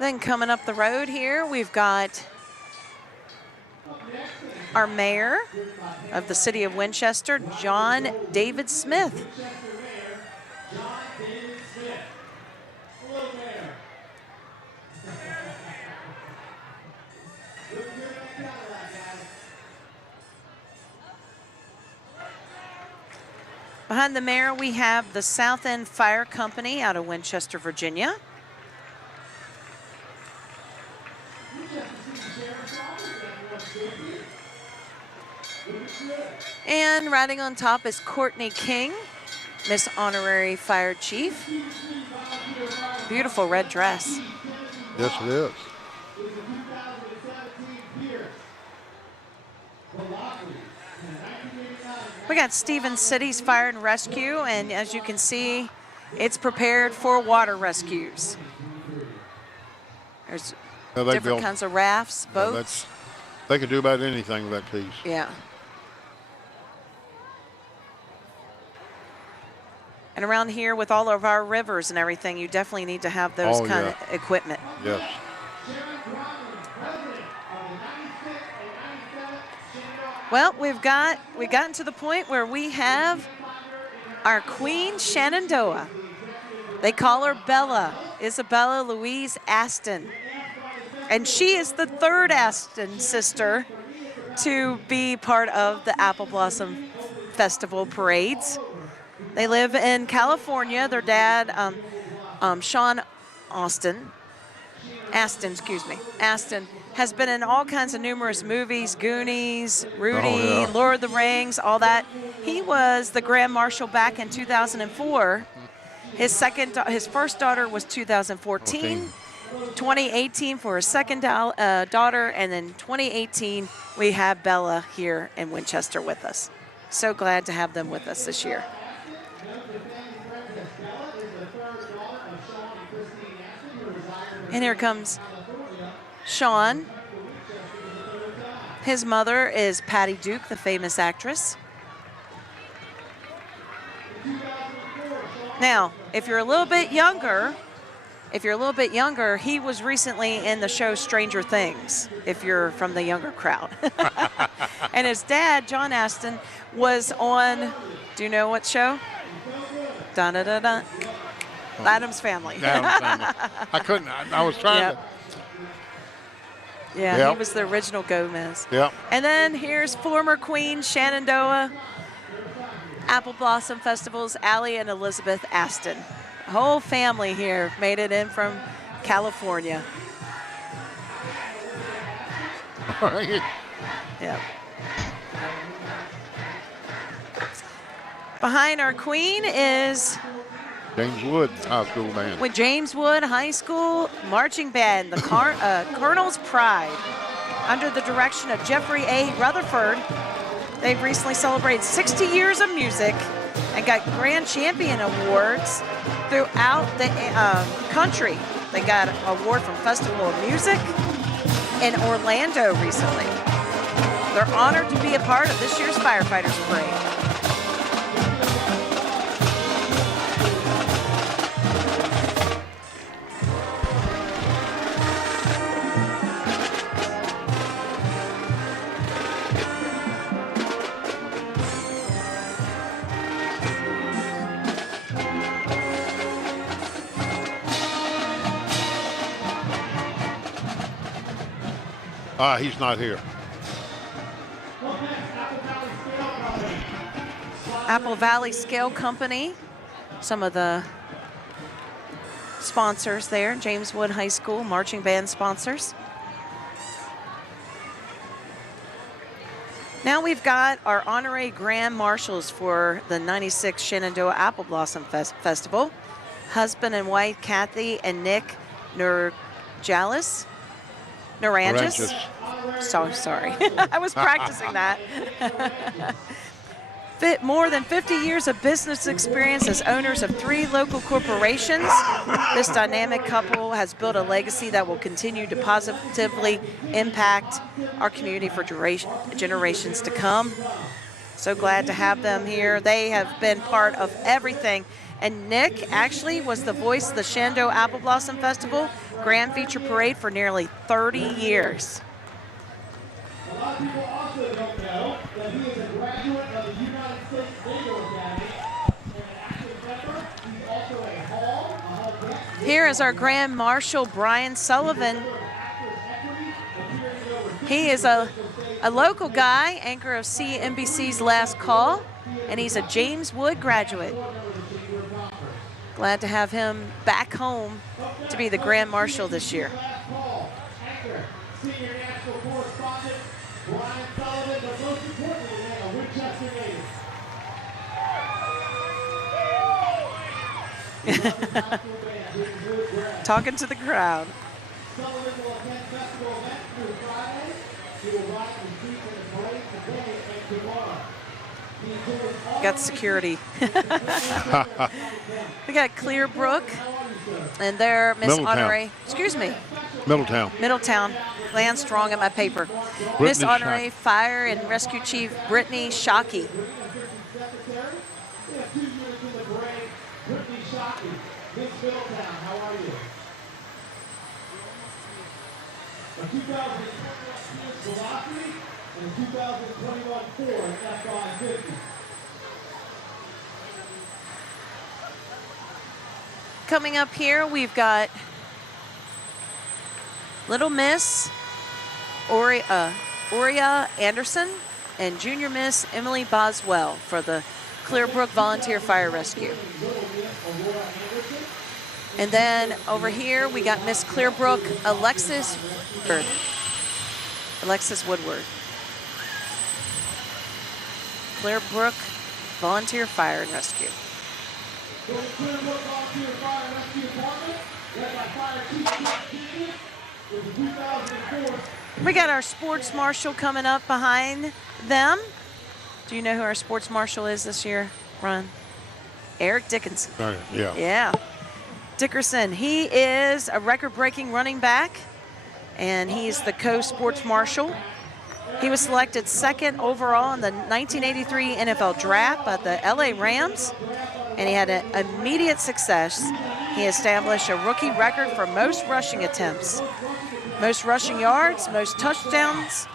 Then coming up the road here, we've got our mayor of the city of Winchester, John David Smith. Behind the mayor, we have the South End Fire Company out of Winchester, Virginia. And riding on top is Courtney King, Miss Honorary Fire Chief. Beautiful red dress. Yes, it is. We got Stevens City's Fire and Rescue, and as you can see, it's prepared for water rescues. There's different kinds of rafts, boats. They could do about anything with that piece. Yeah. And around here with all of our rivers and everything, you definitely need to have those kind of equipment. Yes. Well, we've gotten to the point where we have our Queen Shenandoah. They call her Bella, Isabella Louise Aston. And she is the third Aston sister to be part of the Apple Blossom Festival parades. They live in California. Their dad, Sean Aston, has been in all kinds of numerous movies, Goonies, Rudy, Lord of the Rings, all that. He was the Grand Marshal back in 2004. His first daughter was 2014. 2018 for his second daughter, and then 2018 we have Bella here in Winchester with us. So glad to have them with us this year. And here comes Sean. His mother is Patty Duke, the famous actress. Now, if you're a little bit younger, he was recently in the show Stranger Things, if you're from the younger crowd. And his dad, John Aston, was on, do you know what show? Dun-dun-dun-dun. Addams Family. I was trying to. Yeah, he was the original Gomez. Yep. And then here's former Queen Shenandoah Apple Blossom Festival's Allie and Elizabeth Aston. The whole family here made it in from California. Yep. Behind our queen is James Wood High School Band. with James Wood High School Marching Band, the Colonel's Pride, under the direction of Jeffrey A. Rutherford. They've recently celebrated 60 years of music and got Grand Champion awards throughout the country. They got an award from Festival of Music in Orlando recently. They're honored to be a part of this year's Firefighters Parade. He's not here. Apple Valley Scale Company, some of the sponsors there, James Wood High School marching band sponsors. Now we've got our honorary grand marshals for the 96th Shenandoah Apple Blossom Festival. Husband and wife Kathy and Nick Nurangis. So sorry. I was practicing that. More than 50 years of business experience as owners of 3 local corporations. This dynamic couple has built a legacy that will continue to positively impact our community for generations to come. So glad to have them here. They have been part of everything. And Nick actually was the voice of the Shenandoah Apple Blossom Festival Grand Feature Parade for nearly 30 years. A lot of people also don't know that he is a graduate of the United States Naval Academy and an active member. He's also a Hall vet. Here is our Grand Marshal, Brian Sullivan. He is a local guy, anchor of CNBC's Last Call, and he's a James Wood graduate. Glad to have him back home to be the Grand Marshal this year. Senior national correspondent Brian Sullivan, but most importantly, a Winchester native. Talking to the crowd. Sullivan will attend festival events through Friday. He will ride the streets in the parade today and tomorrow. He enjoys all Got security. We got Clearbrook and their Miss Middletown. Honoré. Excuse me. Middletown. Land strong in my paper. Miss Brittany Honoré Shockey. Fire and Rescue Chief Brittany Shockey. secretary. We have 2 units in the parade. Brittany Shockey, Miss Middletown, how are you? A 2021 Swiss Velocity and a 2021 Ford F-550. Coming up here, we've got Little Miss Aurea Anderson and Junior Miss Emily Boswell for the Clearbrook Volunteer Fire Rescue. And then over here, we got Miss Clearbrook Alexis Woodward. Clearbrook Volunteer Fire and Rescue. So the Clearbrook Volunteer Fire and Rescue Department, led by Fire Chief Kennedy, with the 2004 We got our sports marshal coming up behind them. Do you know who our sports marshal is this year, Ron? Eric Dickinson. Yeah. Yeah. Dickerson, he is a record-breaking running back, and he's the co-sports marshal. He was selected 2nd overall in the 1983 NFL Draft by the LA Rams, and he had an immediate success. He established a rookie record for most rushing attempts, most rushing yards, most touchdowns.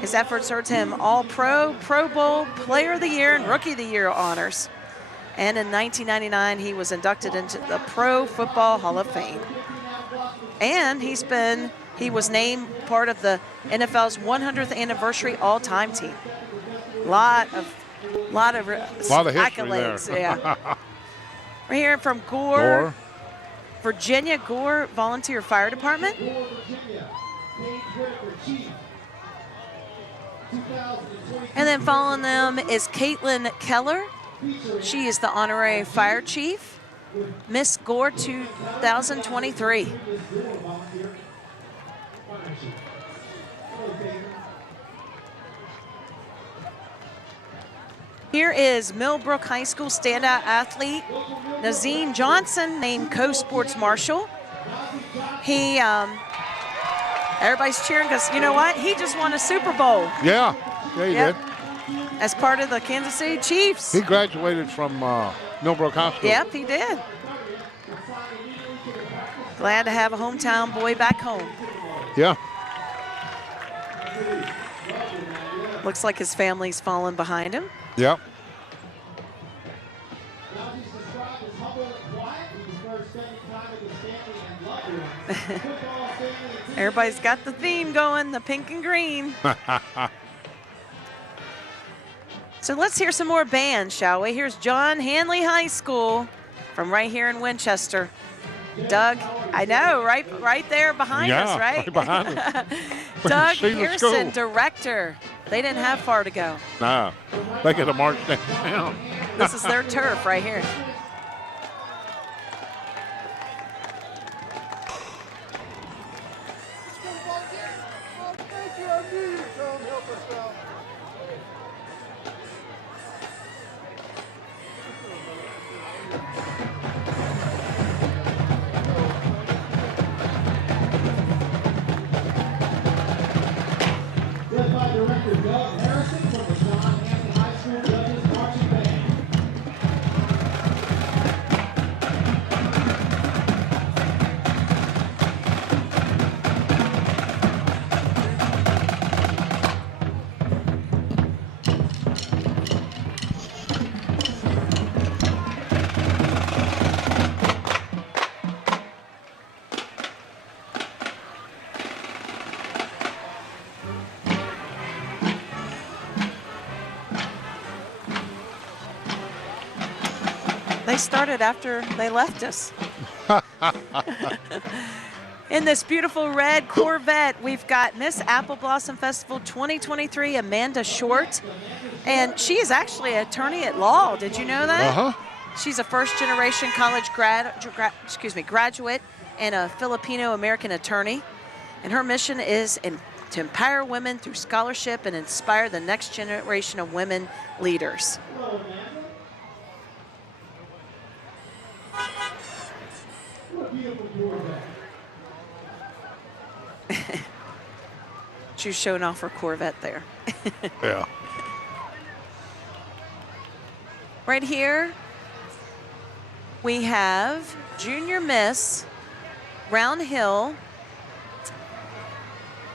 His efforts earned him All-Pro, Pro Bowl, Player of the Year, and Rookie of the Year honors. And in 1999, he was inducted into the Pro Football Hall of Fame. And he was named part of the NFL's 100th anniversary all-time team. Lot of accolades. There. Yeah. We're hearing from Gore, Virginia Gore Volunteer Fire Department. And then following them is Caitlin Keller. She is the honorary fire chief. Miss Gore 2023. Here is Millbrook High School standout athlete Nazeen Johnson, named co-sports marshal. He, everybody's cheering because you know what? He just won a Super Bowl. Yeah, he did. As part of the Kansas City Chiefs. He graduated from Millbrook High School. Yep, he did. Glad to have a hometown boy back home. Yeah. Looks like his family's falling behind him. Yep. Everybody's got the theme going, the pink and green. So let's hear some more bands, shall we? Here's John Hanley High School from right here in Winchester. Doug, I know, right there behind us, right? Right behind us. Doug See the Pearson, school. director. They didn't have far to go. Nah, they get a march down. This is their turf right here. Led by Director Doug Harrison from the John Hanley High School. They started after they left us. In this beautiful red Corvette, we've got Miss Apple Blossom Festival 2023, Amanda Short. And she is actually an attorney at law. Did you know that? Uh-huh. She's a first-generation college graduate and a Filipino-American attorney. And her mission is to empower women through scholarship and inspire the next generation of women leaders. What a beautiful Corvette. She's showing off her Corvette there. Yeah. Right here, we have Junior Miss Round Hill,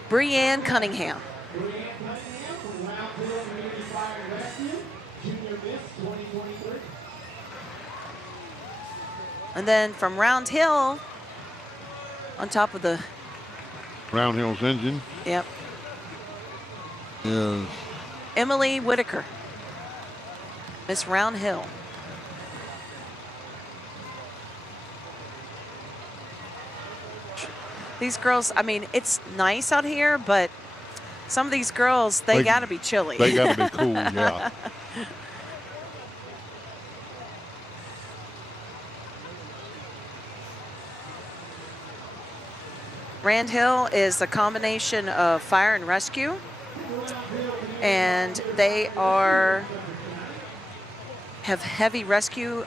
Breanne Cunningham. Breanne Cunningham from Round Hill Community Fire and Rescue, Junior Miss 2023. And then from Round Hill, on top of the, Round Hill's engine yep, is Emily Whitaker, Miss Round Hill. These girls, I mean, it's nice out here, but some of these girls, they got to be chilly. They got to be cool, yeah. Rand Hill is a combination of fire and rescue, and they have heavy rescue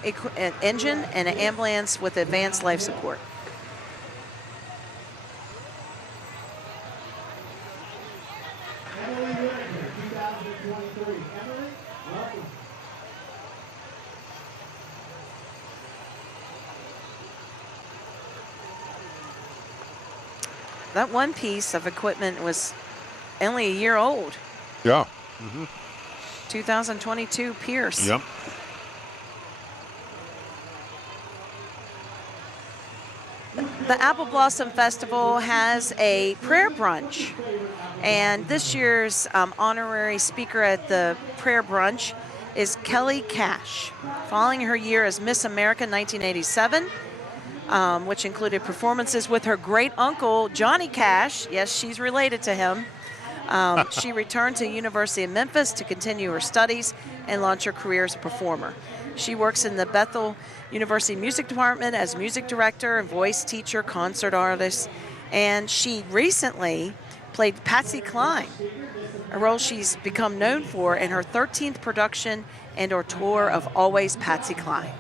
engine and an ambulance with advanced life support. Emily Whitaker, 2023. Emily, welcome. That one piece of equipment was only a year old. Yeah. 2022 Pierce. Yep. The Apple Blossom Festival has a prayer brunch, and this year's honorary speaker at the prayer brunch is Kelly Cash, following her year as Miss America 1987, which included performances with her great uncle Johnny Cash. Yes, she's related to him. She returned to University of Memphis to continue her studies and launch her career as a performer. She works in the Bethel University Music Department as music director and voice teacher, concert artist, and she recently played Patsy Cline, a role she's become known for in her 13th production and or tour of Always Patsy Cline.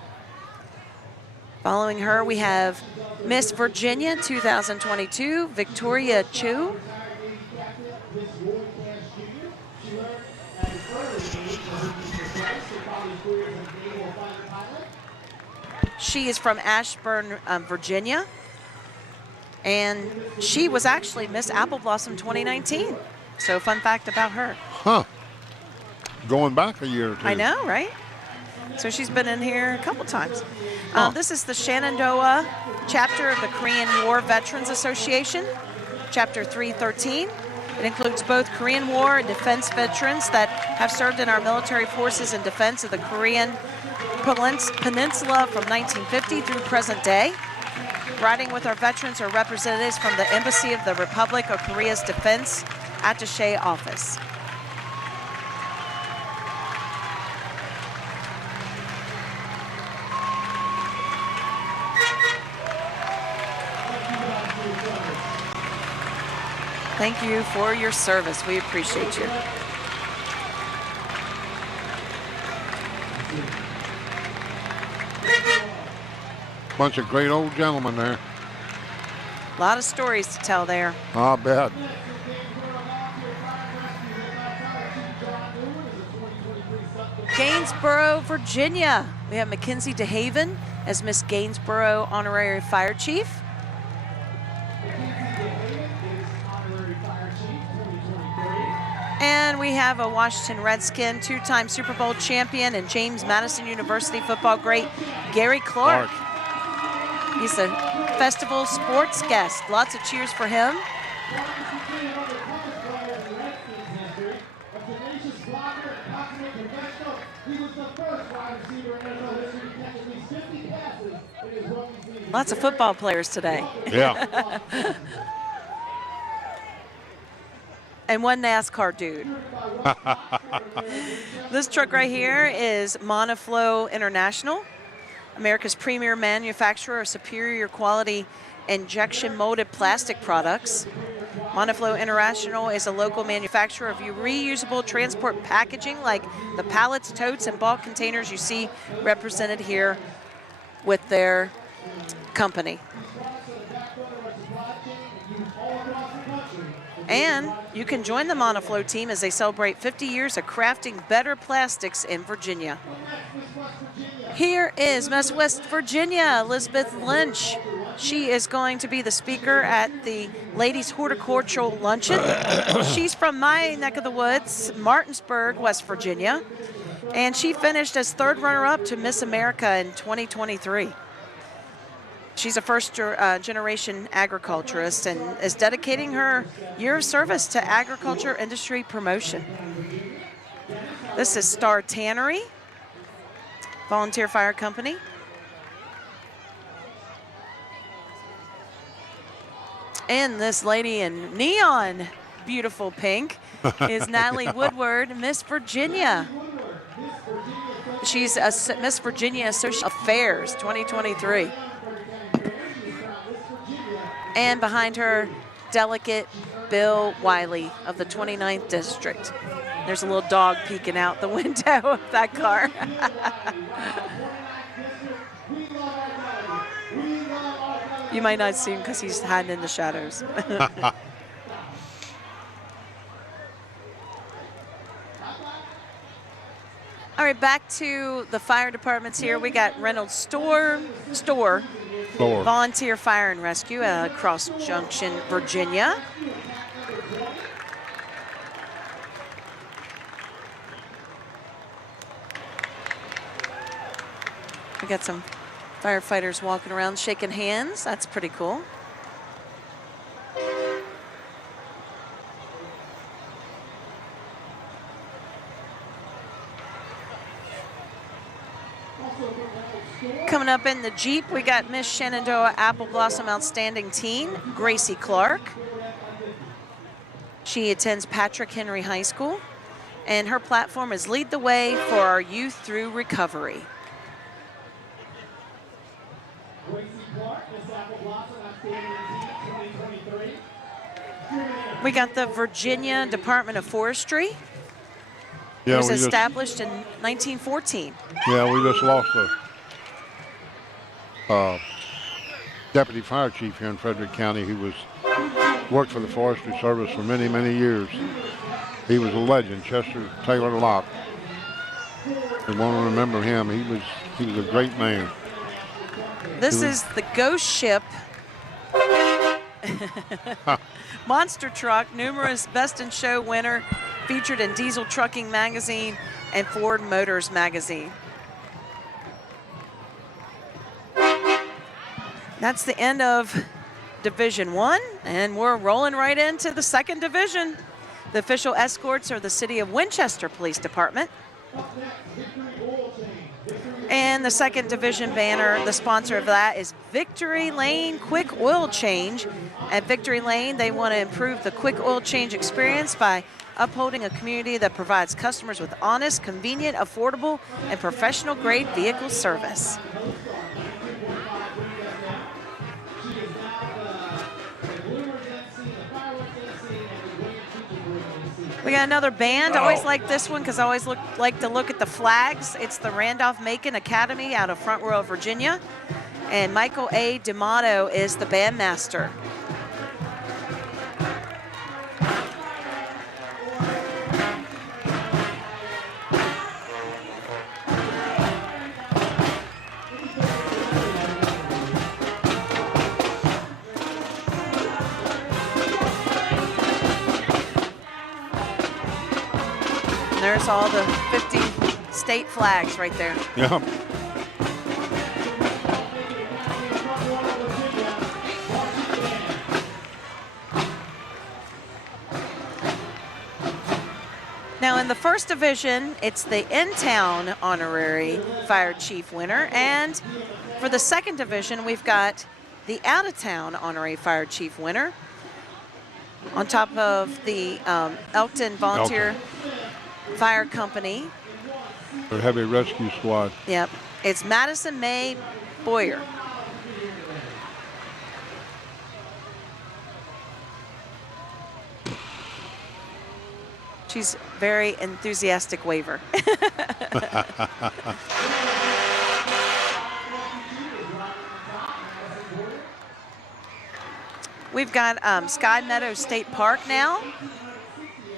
Following her, we have Miss Virginia 2022, Victoria Chu. She is from Ashburn, Virginia, and she was actually Miss Apple Blossom 2019. So fun fact about her. Huh. Going back a year or two. I know, right? So she's been in here a couple times. This is the Shenandoah chapter of the Korean War Veterans Association, Chapter 313. It includes both Korean War and defense veterans that have served in our military forces in defense of the Korean Peninsula from 1950 through present day. Riding with our veterans are representatives from the Embassy of the Republic of Korea's Defense Attaché Office. Thank you for your service. We appreciate you. Bunch of great old gentlemen there. A lot of stories to tell there. I bet. Gainsboro, Virginia. We have Mackenzie DeHaven as Miss Gainsboro Honorary Fire Chief. And we have a Washington Redskin, two-time Super Bowl champion and James Madison University football great, Gary Clark. He's a festival sports guest. Lots of cheers for him. He was the first wide receiver in NFL history to catch at least 50 passes in his rookie season. Lots of football players today. Yeah. And one NASCAR dude. This truck right here is Monoflow International, America's premier manufacturer of superior quality injection molded plastic products. Monoflow International is a local manufacturer of reusable transport packaging like the pallets, totes, and bulk containers you see represented here with their company. And you can join the Monoflow team as they celebrate 50 years of crafting better plastics in Virginia. Here is Miss West Virginia, Elizabeth Lynch. She is going to be the speaker at the Ladies Horticultural Luncheon. She's from my neck of the woods, Martinsburg, West Virginia. And she finished as third runner-up to Miss America in 2023. She's a first-generation agriculturist and is dedicating her year of service to agriculture industry promotion. This is Star Tannery, volunteer fire company. And this lady in neon beautiful pink is Natalie Woodward, Miss Virginia. She's a Miss Virginia Associate Affairs 2023. And behind her, Delegate Bill Wiley of the 29th District. There's a little dog peeking out the window of that car. You might not see him because he's hiding in the shadows. All right, back to the fire departments here. We got Reynolds Store, Volunteer Fire and Rescue at Cross Junction, Virginia. We got some firefighters walking around shaking hands. That's pretty cool. Coming up in the Jeep, we got Miss Shenandoah Apple Blossom Outstanding Teen, Gracie Clark. She attends Patrick Henry High School, and her platform is Lead the Way for Our Youth Through Recovery. We got the Virginia Department of Forestry. It was established in 1914. Yeah, we just lost a deputy fire chief here in Frederick County who worked for the Forestry Service for many, many years. He was a legend, Chester Taylor Locke. We want to remember him. He was a great man. This is the Ghost Ship monster truck, numerous Best in Show winner, featured in Diesel Trucking Magazine and Ford Motors Magazine. That's the end of Division 1, and we're rolling right into the second division. The official escorts are the City of Winchester Police Department. And the second division banner, the sponsor of that is Victory Lane Quick Oil Change. At Victory Lane, they want to improve the quick oil change experience by upholding a community that provides customers with honest, convenient, affordable, and professional-grade vehicle service. We got another band. I always like this one because I always like to look at the flags. It's the Randolph-Macon Academy out of Front Royal, Virginia. And Michael A. D'Amato is the bandmaster. There's all the 50 state flags right there. Yeah. Now in the first division, it's the in-town honorary fire chief winner, and for the second division, we've got the out-of-town honorary fire chief winner. On top of the Elkton Volunteer Fire Company. Their heavy rescue squad. Yep, it's Madison May Boyer. She's very enthusiastic waver. We've got Sky Meadow State Park now.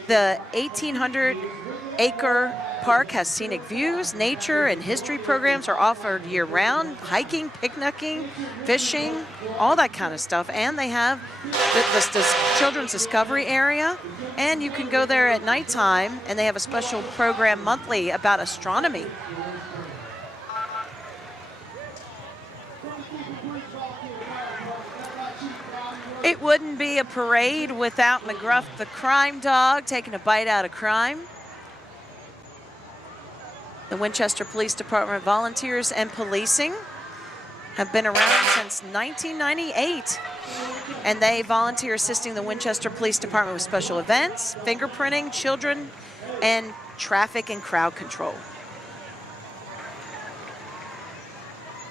The 1,800-acre park has scenic views, nature, and history programs are offered year-round. Hiking, picnicking, fishing, all that kind of stuff. And they have the children's discovery area. And you can go there at nighttime, and they have a special program monthly about astronomy. It wouldn't be a parade without McGruff the crime dog taking a bite out of crime. The Winchester Police Department volunteers and policing have been around since 1998. And they volunteer assisting the Winchester Police Department with special events, fingerprinting, children, and traffic and crowd control.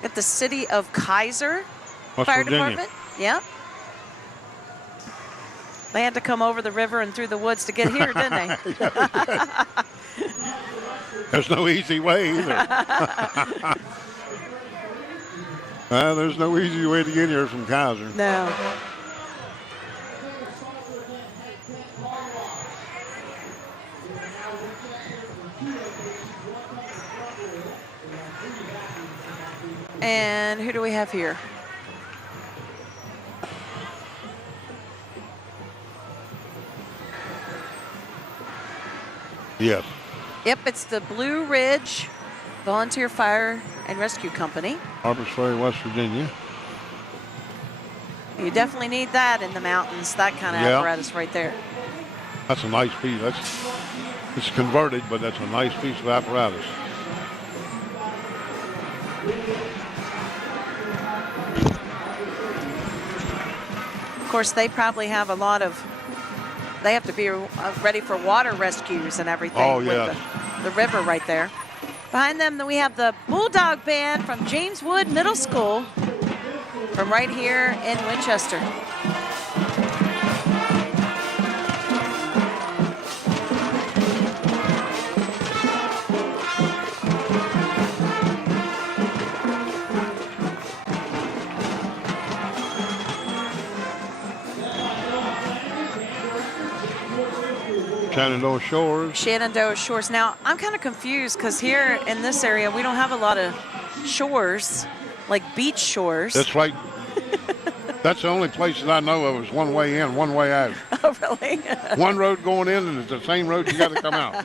At the City of Kaiser Fire Department. Yep. They had to come over the river and through the woods to get here, didn't they? There's no easy way either. There's no easy way to get here from Kaiser. No. And who do we have here? Yes. Yep, it's the Blue Ridge Volunteer Fire and Rescue Company. Harpers Ferry, West Virginia. You definitely need that in the mountains, that kind of apparatus right there. That's a nice piece. It's converted, but that's a nice piece of apparatus. Of course, they probably have a lot of, they have to be ready for water rescues and everything. Oh, with yes. the river right there. Behind them, we have the Bulldog Band from James Wood Middle School from right here in Winchester. Shenandoah Shores. Shenandoah Shores. Now, I'm kind of confused because here in this area, we don't have a lot of shores, like beach shores. That's right. That's the only place that I know of is one way in, one way out. Oh, really? One road going in, and it's the same road you got to come out.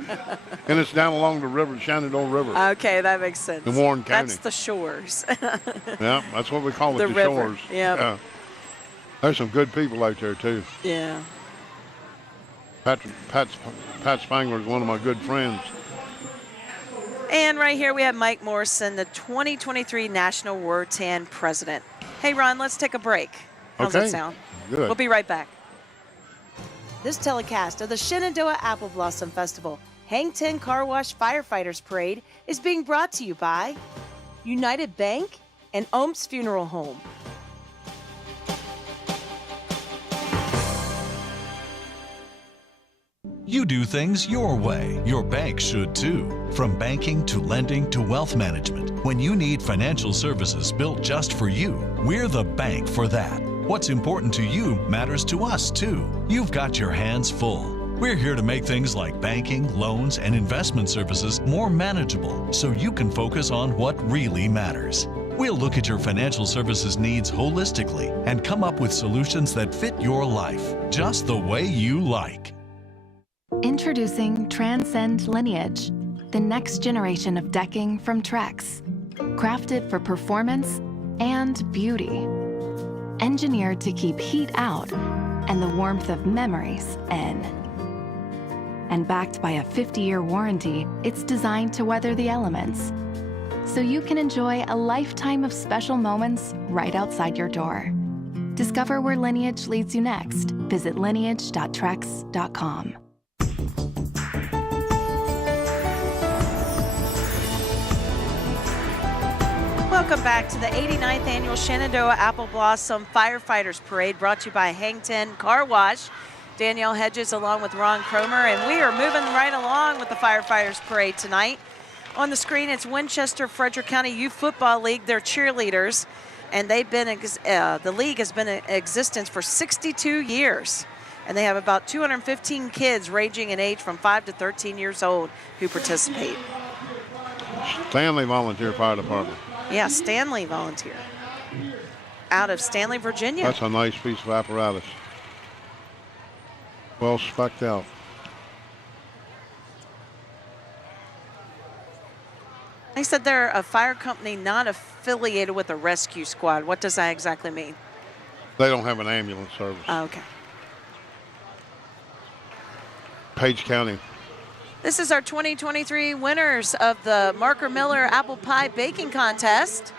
And it's down along the river, Shenandoah River. Okay, that makes sense. In Warren County. That's the shores. Yeah, that's what we call it, the river. shores. Yep. Yeah. There's some good people out there, too. Yeah. Pat Spangler is one of my good friends. And right here we have Mike Morrison, the 2023 National War-Tan President. Hey, Ron, let's take a break. How's that sound? Good. We'll be right back. This telecast of the Shenandoah Apple Blossom Festival Hang 10 Car Wash Firefighters Parade is being brought to you by United Bank and Ohm's Funeral Home. You do things your way. Your bank should too. From banking to lending to wealth management. When you need financial services built just for you, we're the bank for that. What's important to you matters to us too. You've got your hands full. We're here to make things like banking, loans, and investment services more manageable so you can focus on what really matters. We'll look at your financial services needs holistically and come up with solutions that fit your life, just the way you like. Introducing Transcend Lineage, the next generation of decking from Trex. Crafted for performance and beauty. Engineered to keep heat out and the warmth of memories in. And backed by a 50-year warranty, it's designed to weather the elements. So you can enjoy a lifetime of special moments right outside your door. Discover where Lineage leads you next. Visit lineage.trex.com. Welcome back to the 89th Annual Shenandoah Apple Blossom Firefighters Parade, brought to you by Hang 10 Car Wash. Danielle Hedges along with Ron Cromer, and we are moving right along with the Firefighters Parade tonight. On the screen, it's Winchester Frederick County Youth Football League. They're cheerleaders, and they've been the league has been in existence for 62 years, and they have about 215 kids ranging in age from 5 to 13 years old who participate. Stanley Volunteer Fire Department. Yeah, Stanley Volunteer out of Stanley, Virginia. That's a nice piece of apparatus. Well spec'd out. They said they're a fire company not affiliated with a rescue squad. What does that exactly mean? They don't have an ambulance service. Oh, okay. Page County. This is our 2023 winners of the Marker Miller Apple Pie Baking Contest.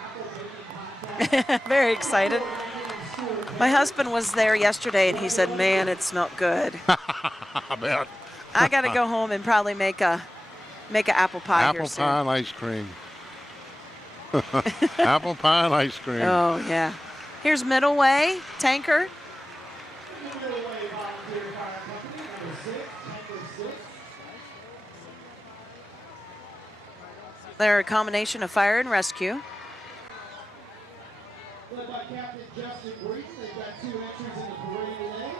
Very excited. My husband was there yesterday, and he said, man, it smelled good. I bet. I got to go home and probably make an apple pie Apple here soon. pie and ice cream. Apple pie and ice cream. Oh, yeah. Here's Middle Way, Tanker. They're a combination of fire and rescue. Led by Captain Justin Breeden, they've got 2 entries in the parade today.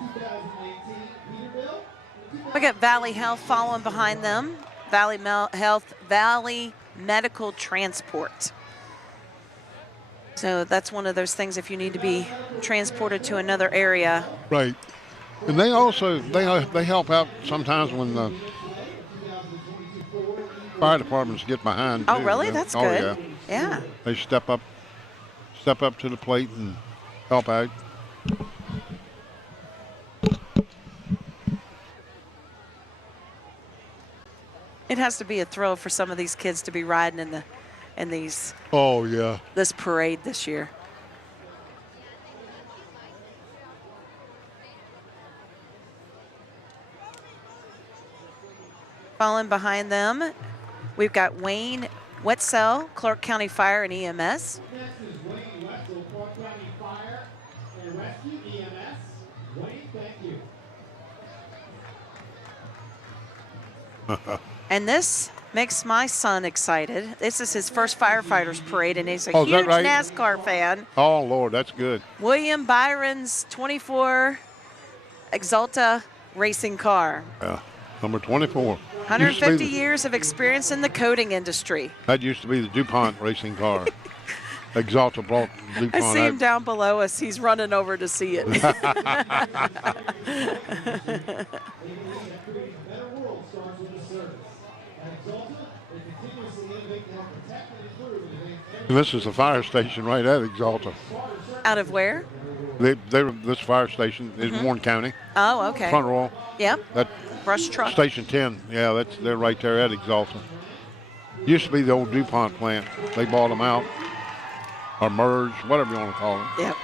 The 2018 Peterbilt. We got Valley Health following behind them. Valley Health, Valley Medical Transport. So that's one of those things if you need to be transported to another area. Right. And they also, they help out sometimes when the fire departments get behind. Oh, too. really? That's good. Yeah. They step up to the plate and help out. It has to be a thrill for some of these kids to be riding in these. Oh, yeah. This parade this year. Following behind them, we've got Wayne Wetzel, Clark County Fire and EMS. Next is Wayne Wetzel, Clark County Fire and Rescue, EMS. Wayne, thank you. And this makes my son excited. This is his first firefighters parade, and he's a Oh, is that huge right? NASCAR fan. Oh, Lord, that's good. William Byron's 24 Exalta racing car. Yeah, number 24. 150 years of experience in the coating industry. That used to be the DuPont racing car. Exalta brought DuPont. I see him down below us. He's running over to see it. And this is the fire station right at Exalta. Out of where? This fire station is Warren County. Oh, okay. Front row. Yep. That brush truck. Station 10. Yeah, they're right there at Exalta. Used to be the old DuPont plant. They bought them out or merged, whatever you want to call them. Yep.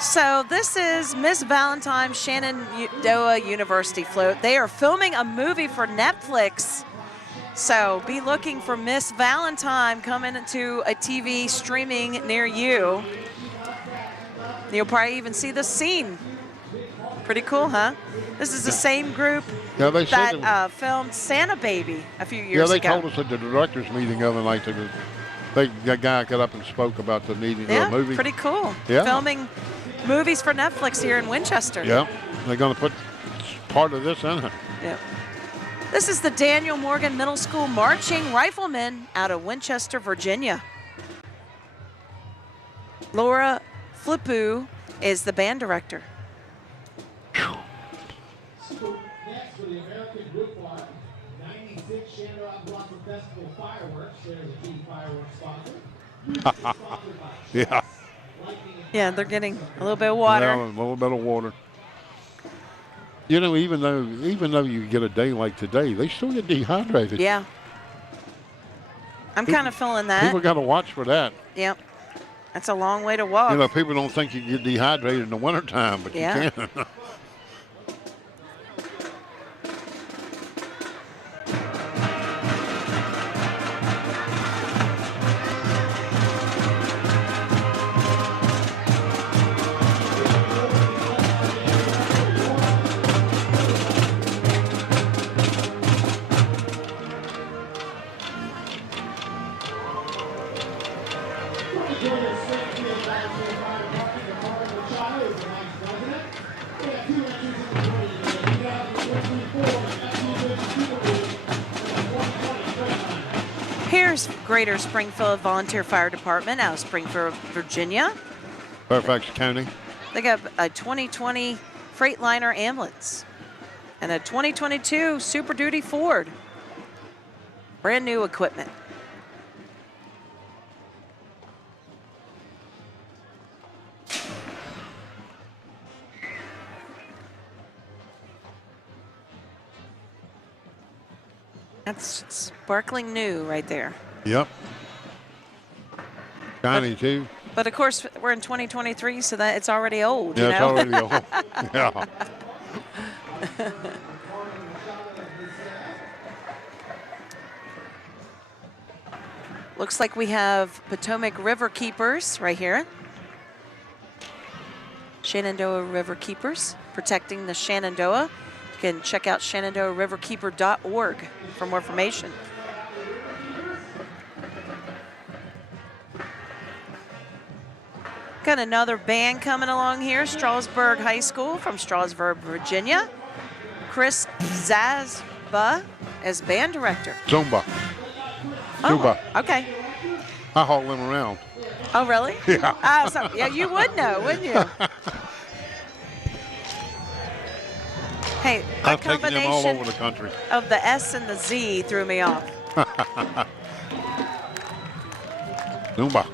So this is Miss Valentine Shenandoah University float. They are filming a movie for Netflix. So be looking for Miss Valentine coming to a TV streaming near you. You'll probably even see the scene. Pretty cool, huh? This is the same group that filmed Santa Baby a few years ago. Yeah, they told us at the directors meeting the other night that guy got up and spoke about the needing of the movie. Pretty cool. Yeah. Filming movies for Netflix here in Winchester. Yeah, they're going to put part of this in it. Yeah. This is the Daniel Morgan Middle School Marching Riflemen out of Winchester, Virginia. Laura Flippu is the band director. So next for the American Woodbine 96 Shenandoah Blossom Festival fireworks. There's a key fireworks sponsor. Yeah. Yeah, they're getting a little bit of water. Yeah, a little bit of water. You know, even though you get a day like today, they still get dehydrated. Yeah. I'm kind of feeling that. People got to watch for that. Yep. That's a long way to walk. You know, people don't think you get dehydrated in the wintertime, but Yeah. you can. Here's Greater Springfield Volunteer Fire Department out of Springfield, Virginia. Fairfax County. They got a 2020 Freightliner ambulance and a 2022 Super Duty Ford. Brand new equipment. That's sparkling new right there. Yep. Shiny too. But of course, we're in 2023, so that it's already old. Yeah, you know? it's already old. Yeah. Looks like we have Potomac River Keepers right here. Shenandoah River Keepers protecting the Shenandoah. You can check out shenandoahriverkeeper.org for more information. Got another band coming along here, Strasburg High School from Strasburg, Virginia. Chris Zazba as band director. Zumba. Oh, Zumba. okay. I haul them around. Oh, really? Yeah. So, yeah, you would know, wouldn't you? Hey, the I've taken them all combination over the country. of the S and the Z threw me off. Zumba.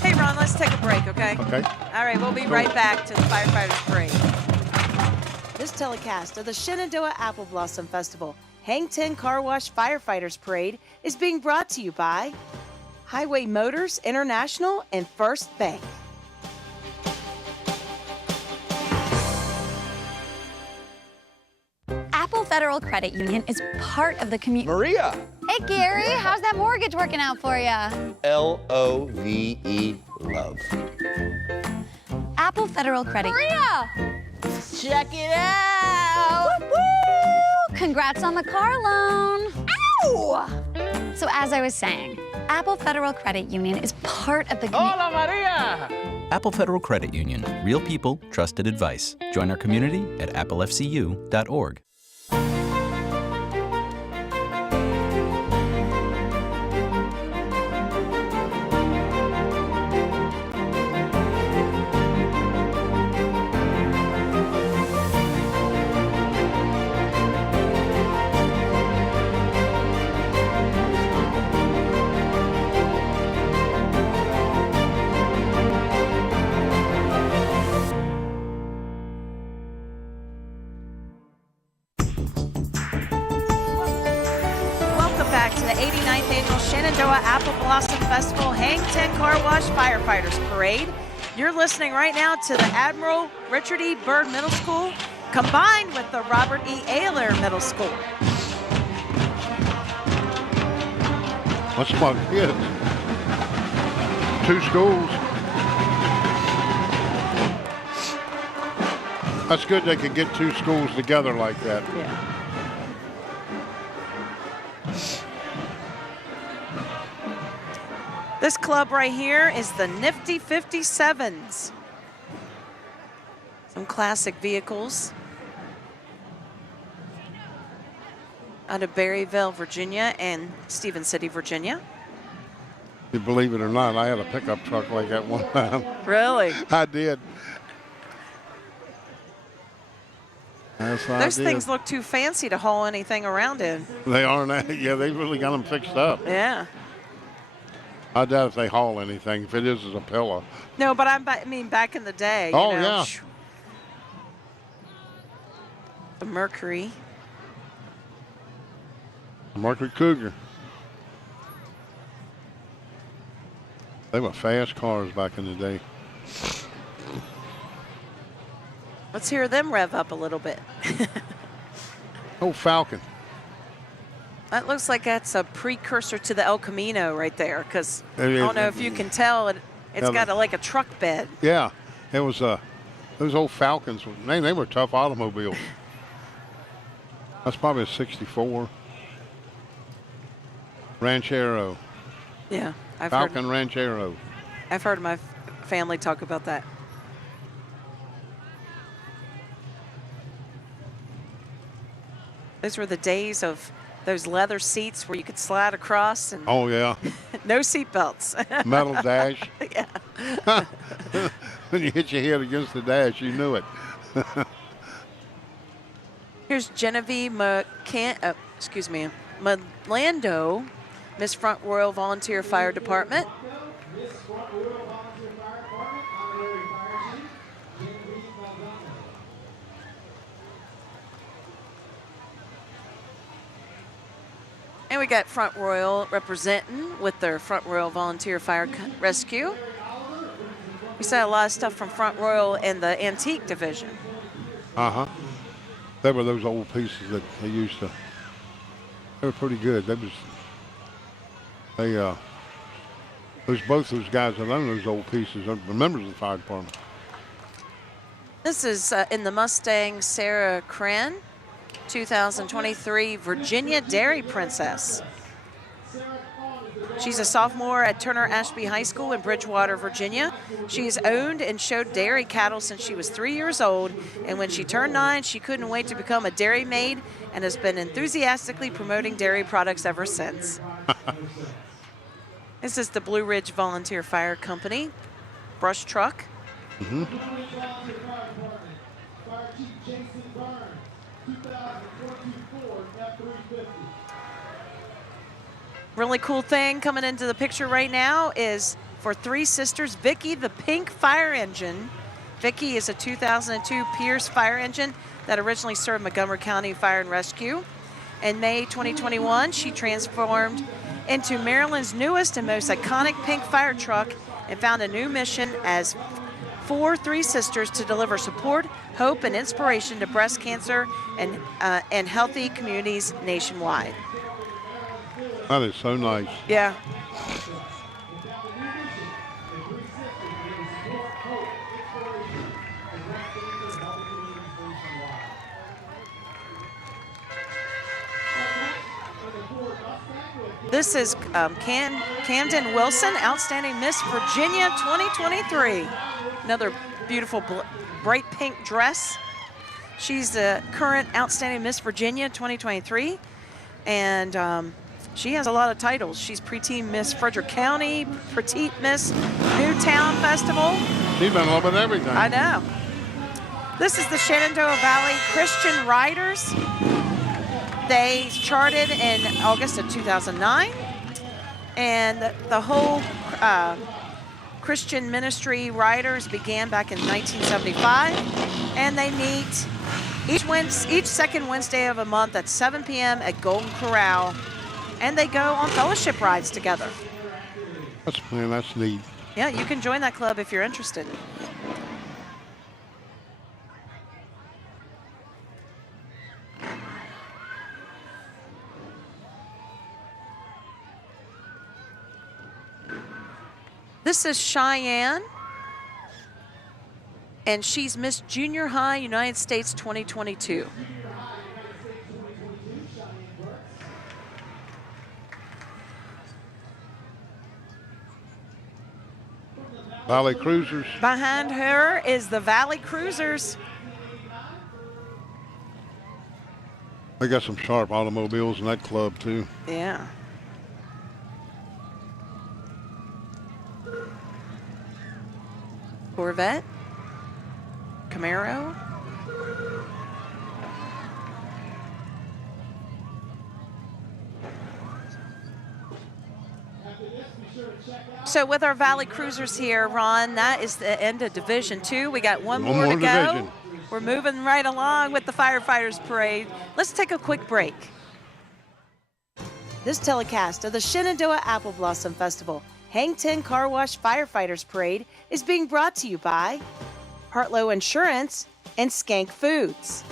Hey, Ron, let's take a break, okay? Okay. All right, we'll be right back to the Firefighters Parade. This telecast of the Shenandoah Apple Blossom Festival Hang 10 Car Wash Firefighters Parade is being brought to you by Highway Motors International and First Bank. Apple Federal Credit Union is part of the community. Maria! Hey, Gary, how's that mortgage working out for you? L-O-V-E, love. Apple Federal Credit. Maria! Check it out! Woo! Congrats on the car loan. Ow! So as I was saying, Apple Federal Credit Union is part of the community. Hola, Maria! Apple Federal Credit Union. Real people, trusted advice. Join our community at applefcu.org. Shenandoah Apple Blossom Festival Hang 10 Car Wash Firefighters Parade. You're listening right now to the Admiral Richard E. Byrd Middle School combined with the Robert E. Ayler Middle School. That's my kids. 2 schools. That's good they could get 2 schools together like that. Yeah. This club right here is the Nifty 57s. Some classic vehicles. Out of Berryville, Virginia and Stephen City, Virginia. You believe it or not, I had a pickup truck like that one time. Really? I did. That's what Those I did. things look too fancy to haul anything around in. They aren't. Yeah, they really got them fixed up. Yeah. I doubt if they haul anything. If it is, it's a pillow. No, but I mean back in the day. Oh, you know, yeah. The Mercury. Mercury Cougar. They were fast cars back in the day. Let's hear them rev up a little bit. Oh, Falcon. That looks like that's a precursor to the El Camino right there, because I It is. don't know if you can tell, it's Yeah, got like a truck bed. Yeah, it was those old Falcons. Man, they were tough automobiles. That's probably a '64 Ranchero. Yeah, Falcon Ranchero. I've heard my family talk about that. Those were the days of those leather seats where you could slide across and Oh yeah, no seat belts. metal dash. Yeah. When you hit your head against the dash, you knew it. Here's Genevieve Melando, Miss Front Royal Volunteer Fire Department. And we got Front Royal representing with their Front Royal Volunteer Fire Rescue. We saw a lot of stuff from Front Royal in the antique division. Uh-huh. They were those old pieces that they used to. They were pretty good. There's both those guys that own those old pieces. They're members of the fire department. This is in the Mustang Sarah Cran 2023 Virginia Dairy Princess. She's a sophomore at Turner Ashby High School in Bridgewater, Virginia. She's owned and showed dairy cattle since she was 3 years old, and when she turned 9, she couldn't wait to become a dairy maid and has been enthusiastically promoting dairy products ever since. This is the Blue Ridge Volunteer Fire Company brush truck. Mm-hmm. Really cool thing coming into the picture right now is for Three Sisters, Vicky the pink fire engine. Vicky is a 2002 Pierce fire engine that originally served Montgomery County Fire and Rescue. In May 2021, she transformed into Maryland's newest and most iconic pink fire truck and found a new mission as for Three Sisters to deliver support, hope, and inspiration to breast cancer and healthy communities nationwide. That is so nice. Yeah. This is Camden Wilson, Outstanding Miss Virginia 2023. Another beautiful bright pink dress. She's the current Outstanding Miss Virginia 2023. And she has a lot of titles. She's preteen Miss Frederick County, Petite Miss Newtown Festival. She's been a little bit of everything. I know. This is the Shenandoah Valley Christian Riders. They charted in August of 2009. And the whole Christian Ministry Riders began back in 1975. And they meet each second Wednesday of a month at 7 p.m. at Golden Corral. And they go on fellowship rides together. That's neat. Yeah, you can join that club if you're interested. This is Cheyenne, and she's Miss Junior High United States 2022. Valley Cruisers. Behind her is the Valley Cruisers. They got some sharp automobiles in that club too. Yeah. Corvette, Camaro. After this, be sure to So with our Valley Cruisers here, Ron, that is the end of Division 2. We got one more to go. division. We're moving right along with the Firefighters Parade. Let's take a quick break. This telecast of the Shenandoah Apple Blossom Festival Hang 10 Car Wash Firefighters Parade is being brought to you by Hartlow Insurance and Skank Foods.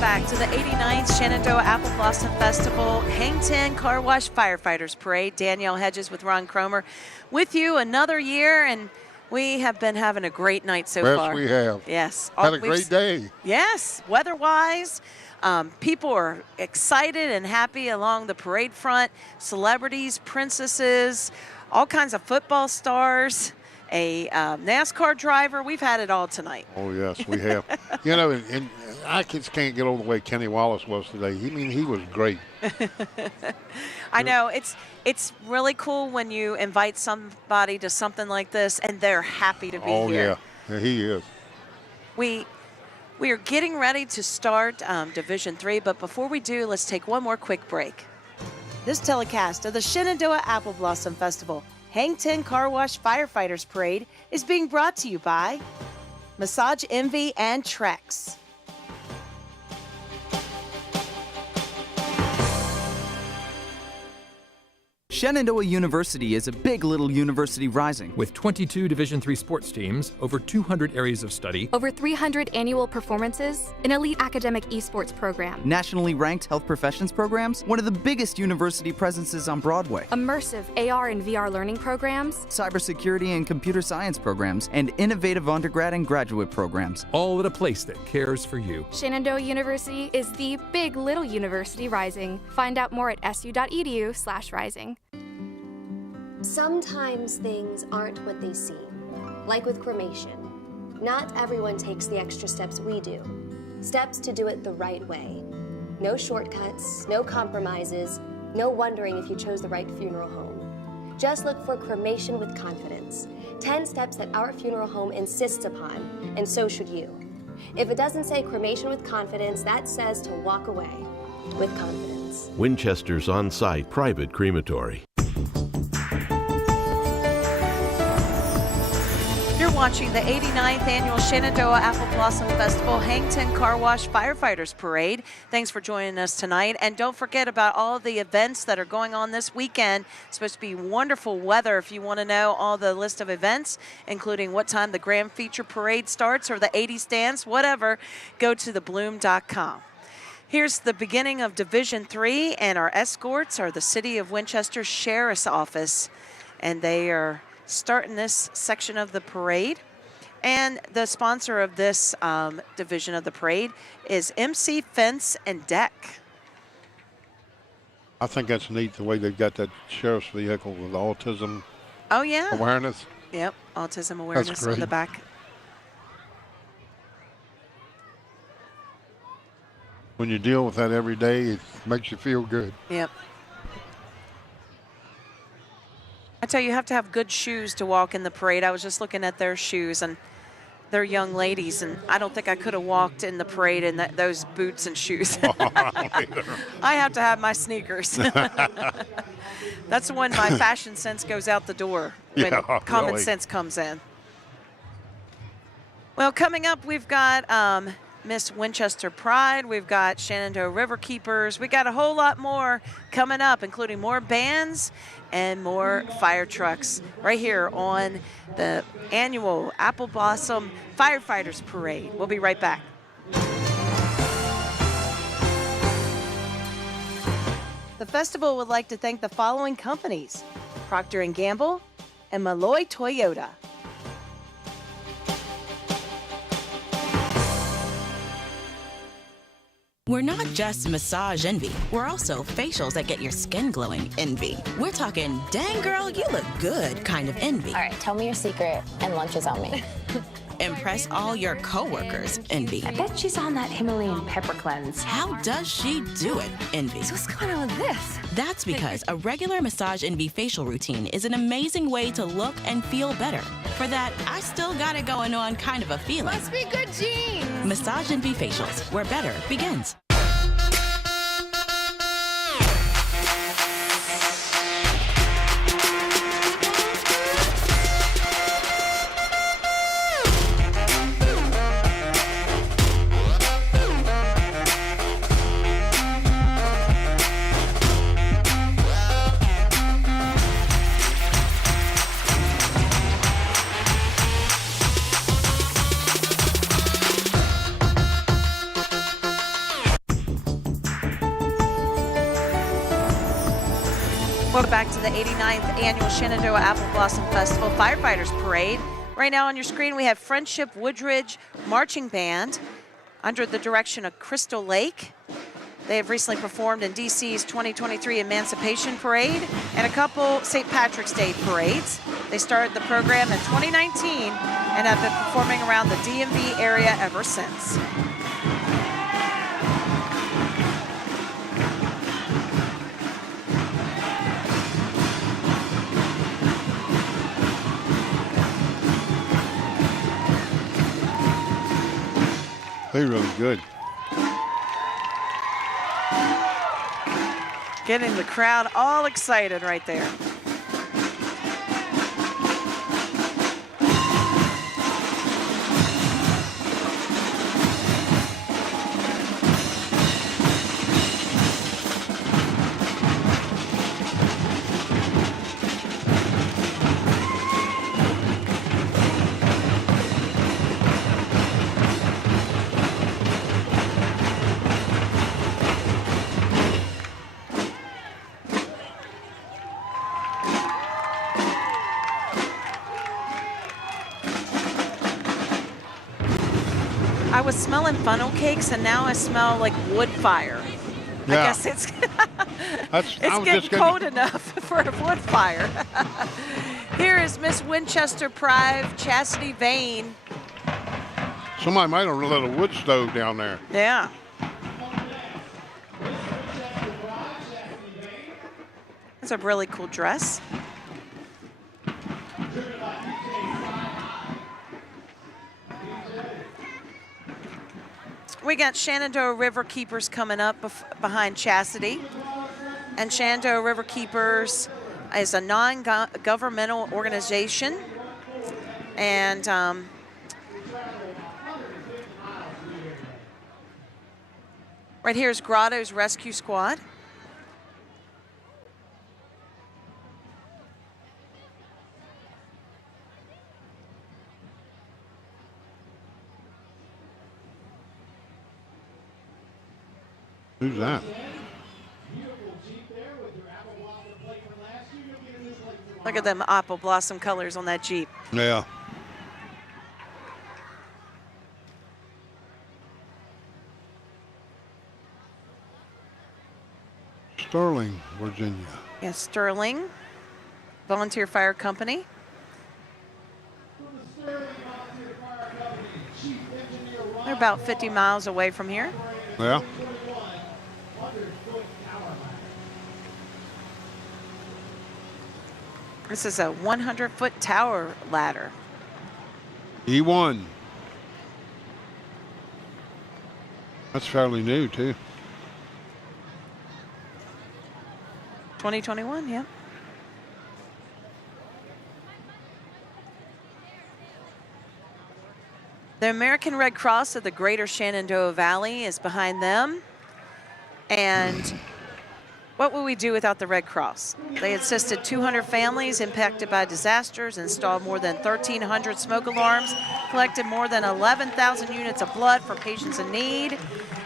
Back to the 89th Shenandoah Apple Blossom Festival Hang 10 Car Wash Firefighters Parade. Danielle Hedges with Ron Cromer with you another year, and we have been having a great night so far. Yes, we have. Yes. Had a great day. Yes, weather-wise. People are excited and happy along the parade front. Celebrities, princesses, all kinds of football stars, a NASCAR driver. We've had it all tonight. Oh, yes, we have. You know, and I just can't get over the way Kenny Wallace was today. He was great. I know. It's really cool when you invite somebody to something like this and they're happy to be here. Oh, yeah, he is. We are getting ready to start Division 3, but before we do, let's take one more quick break. This telecast of the Shenandoah Apple Blossom Festival Hang 10 Car Wash Firefighters Parade is being brought to you by Massage Envy and Trex. Shenandoah University is a big little university rising. With 22 Division III sports teams, over 200 areas of study, over 300 annual performances, an elite academic esports program, nationally ranked health professions programs, one of the biggest university presences on Broadway, immersive AR and VR learning programs, cybersecurity and computer science programs, and innovative undergrad and graduate programs. all at a place that cares for you. Shenandoah University is the big little university rising. Find out more at su.edu/rising. Sometimes things aren't what they seem, like with cremation. Not everyone takes the extra steps we do. Steps to do it the right way. No shortcuts, no compromises, no wondering if you chose the right funeral home. Just look for Cremation with Confidence. 10 steps that our funeral home insists upon, and so should you. If it doesn't say Cremation with Confidence, that says to walk away with confidence. Winchester's on-site private crematory. You're watching the 89th Annual Shenandoah Apple Blossom Festival Hang 10 Car Wash Firefighters Parade. Thanks for joining us tonight. And don't forget about all of the events that are going on this weekend. It's supposed to be wonderful weather. If you want to know all the list of events, including what time the Grand Feature Parade starts or the 80s dance, whatever, go to thebloom.com. Here's the beginning of Division 3, and our escorts are the City of Winchester Sheriff's Office, and they are starting this section of the parade. And the sponsor of this division of the parade is MC Fence and Deck. I think that's neat the way they've got that sheriff's vehicle with autism awareness. Yep, autism awareness on the back. When you deal with that every day, it makes you feel good. Yep. I tell you, you have to have good shoes to walk in the parade. I was just looking at their shoes, and they're young ladies, and I don't think I could have walked in the parade in those boots and shoes. I have to have my sneakers. That's when my fashion sense goes out the door, when common sense comes in. Well, coming up, we've got Miss Winchester Pride. We've got Shenandoah River Keepers. We got a whole lot more coming up, including more bands and more fire trucks right here on the annual Apple Blossom Firefighters Parade. We'll be right back. The festival would like to thank the following companies: Procter & Gamble and Malloy Toyota. We're not just massage envy. We're also facials that get your skin glowing envy. We're talking, dang girl, you look good kind of envy. All right, tell me your secret and lunch is on me. Impress all your coworkers envy. I bet she's on that Himalayan pepper cleanse. How does she do it envy? So what's going on with this? That's because a regular massage envy facial routine is an amazing way to look and feel better. For that, I still got it going on kind of a feeling. Must be good genes. Massage envy facials, where better begins. Welcome back to the 89th Annual Shenandoah Apple Blossom Festival Firefighters Parade. Right now on your screen we have Friendship Woodridge Marching Band under the direction of Crystal Lake. They have recently performed in DC's 2023 Emancipation Parade and a couple St. Patrick's Day parades. They started the program in 2019 and have been performing around the DMV area ever since. They're really good. Getting the crowd all excited right there. I was smelling funnel cakes and now I smell like wood fire. Yeah. I guess it's That's, it's getting cold enough for a wood fire. Here is Miss Winchester Pride, Chastity Vane. Somebody might have lit a wood stove down there. Yeah. It's a really cool dress. We got Shenandoah River Keepers coming up behind Chastity. And Shenandoah River Keepers is a non-governmental organization. And right here is Grotto's Rescue Squad. Who's that? Look at them apple blossom colors on that Jeep. Yeah. Sterling, Virginia. Yes, Sterling Volunteer Fire Company. They're about 50 miles away from here. Yeah. This is a 100-foot tower ladder. E1. That's fairly new, too. 2021, yeah. The American Red Cross of the Greater Shenandoah Valley is behind them. And what would we do without the Red Cross? They assisted 200 families impacted by disasters, installed more than 1,300 smoke alarms, collected more than 11,000 units of blood for patients in need,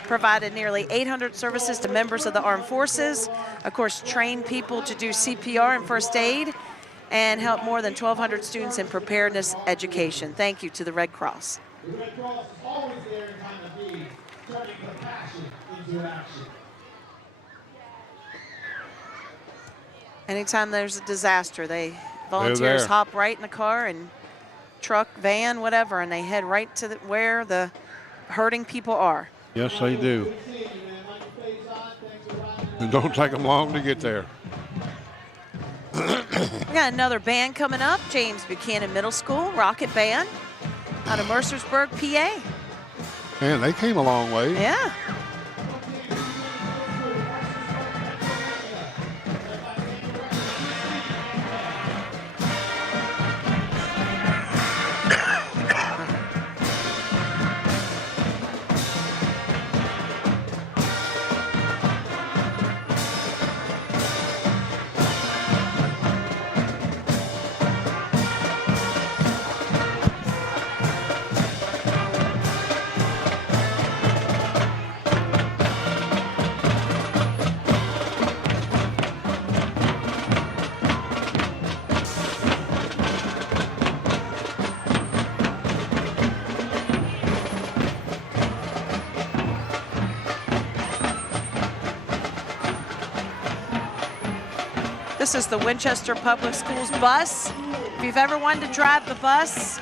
provided nearly 800 services to members of the armed forces, of course, trained people to do CPR and first aid, and helped more than 1,200 students in preparedness education. Thank you to the Red Cross. The Red Cross is always there in time of need, turning compassion into action. Anytime there's a disaster, volunteers hop right in the car and truck, van, whatever, and they head right to where the hurting people are. Yes, they do. It don't take them long to get there. We got another band coming up, James Buchanan Middle School, Rocket Band, out of Mercersburg, PA. Man, they came a long way. Yeah. This is the Winchester Public Schools bus. If you've ever wanted to drive a bus,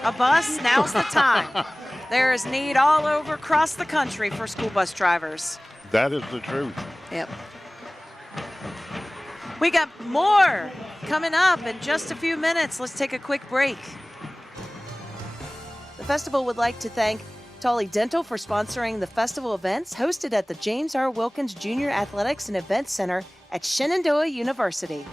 now's the time. There is need all over across the country for school bus drivers. That is the truth. Yep. We got more coming up in just a few minutes. Let's take a quick break. The festival would like to thank Tully Dental for sponsoring the festival events hosted at the James R. Wilkins Junior Athletics and Events Center at Shenandoah University.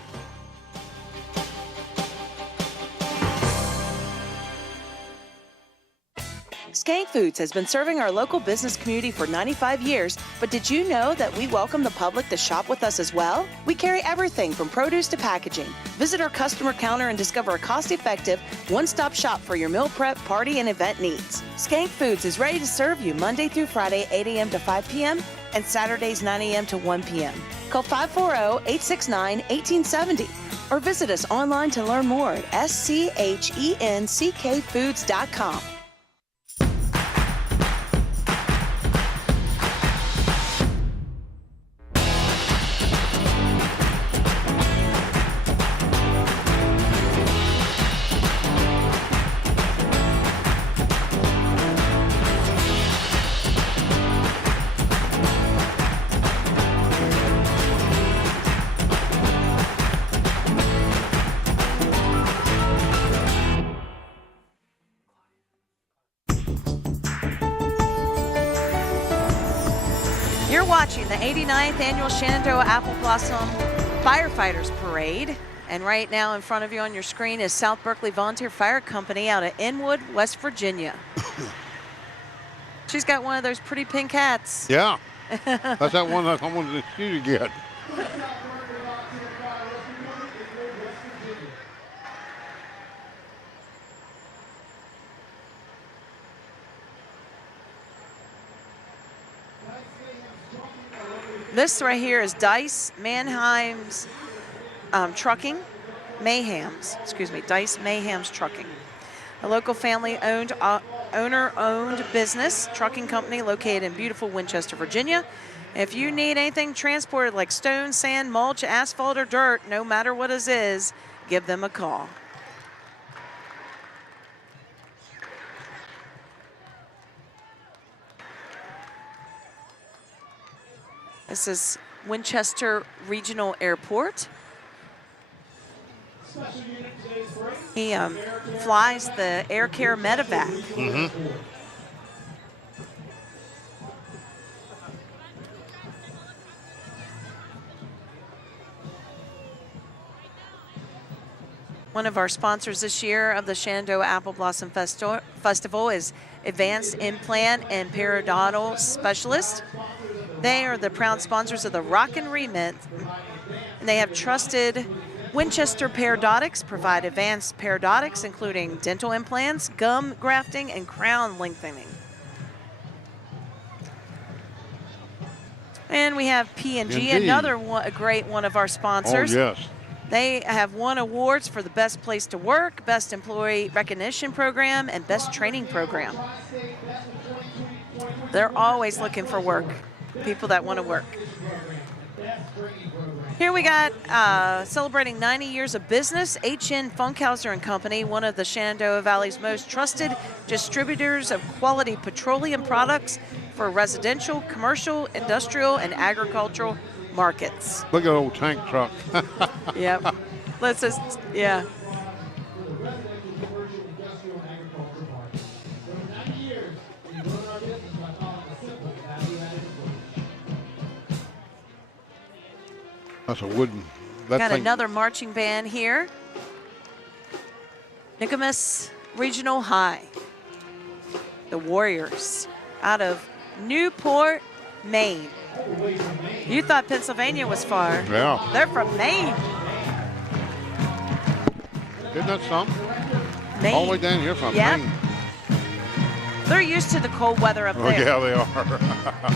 Skank Foods has been serving our local business community for 95 years, but did you know that we welcome the public to shop with us as well? We carry everything from produce to packaging. Visit our customer counter and discover a cost-effective, one-stop shop for your meal prep, party, and event needs. Skank Foods is ready to serve you Monday through Friday, 8 a.m. to 5 p.m., and Saturdays, 9 a.m. to 1 p.m. Call 540-869-1870 or visit us online to learn more at schenkfoods.com. You're watching the 89th Annual Shenandoah Apple Blossom Firefighters Parade. And right now in front of you on your screen is South Berkeley Volunteer Fire Company out of Inwood, West Virginia. She's got one of those pretty pink hats. Yeah. That's that one that I wanted you to get. This right here is Dice Mayhem's Trucking. Dice Mayhem's Trucking. A local family-owned, owner-owned business trucking company located in beautiful Winchester, Virginia. If you need anything transported like stone, sand, mulch, asphalt, or dirt, no matter what it is, give them a call. This is Winchester Regional Airport. He flies the Air Care Medevac. Mm-hmm. One of our sponsors this year of the Shenandoah Apple Blossom Festival is advanced implant and periodontal specialist. They are the proud sponsors of the Rockin' Remit, and they have trusted Winchester Periodontics, provide advanced periodontics, including dental implants, gum grafting, and crown lengthening. And we have P&G, another one, a great one of our sponsors. Oh, yes. They have won awards for the best place to work, best employee recognition program, and best training program. They're always looking for work, people that want to work. Here we got celebrating 90 years of business, H.N. Funkhauser & Company, one of the Shenandoah Valley's most trusted distributors of quality petroleum products for residential, commercial, industrial, and agricultural markets. Look at the old tank truck. Yep. Let's just, yeah. That's a wooden. Got another marching band here. Nicomas Regional High. The Warriors out of Newport, Maine. You thought Pennsylvania was far. Yeah. They're from Maine. Isn't that something? Maine. All the way down here from Yep. Maine. They're used to the cold weather up Oh, there. yeah, they are.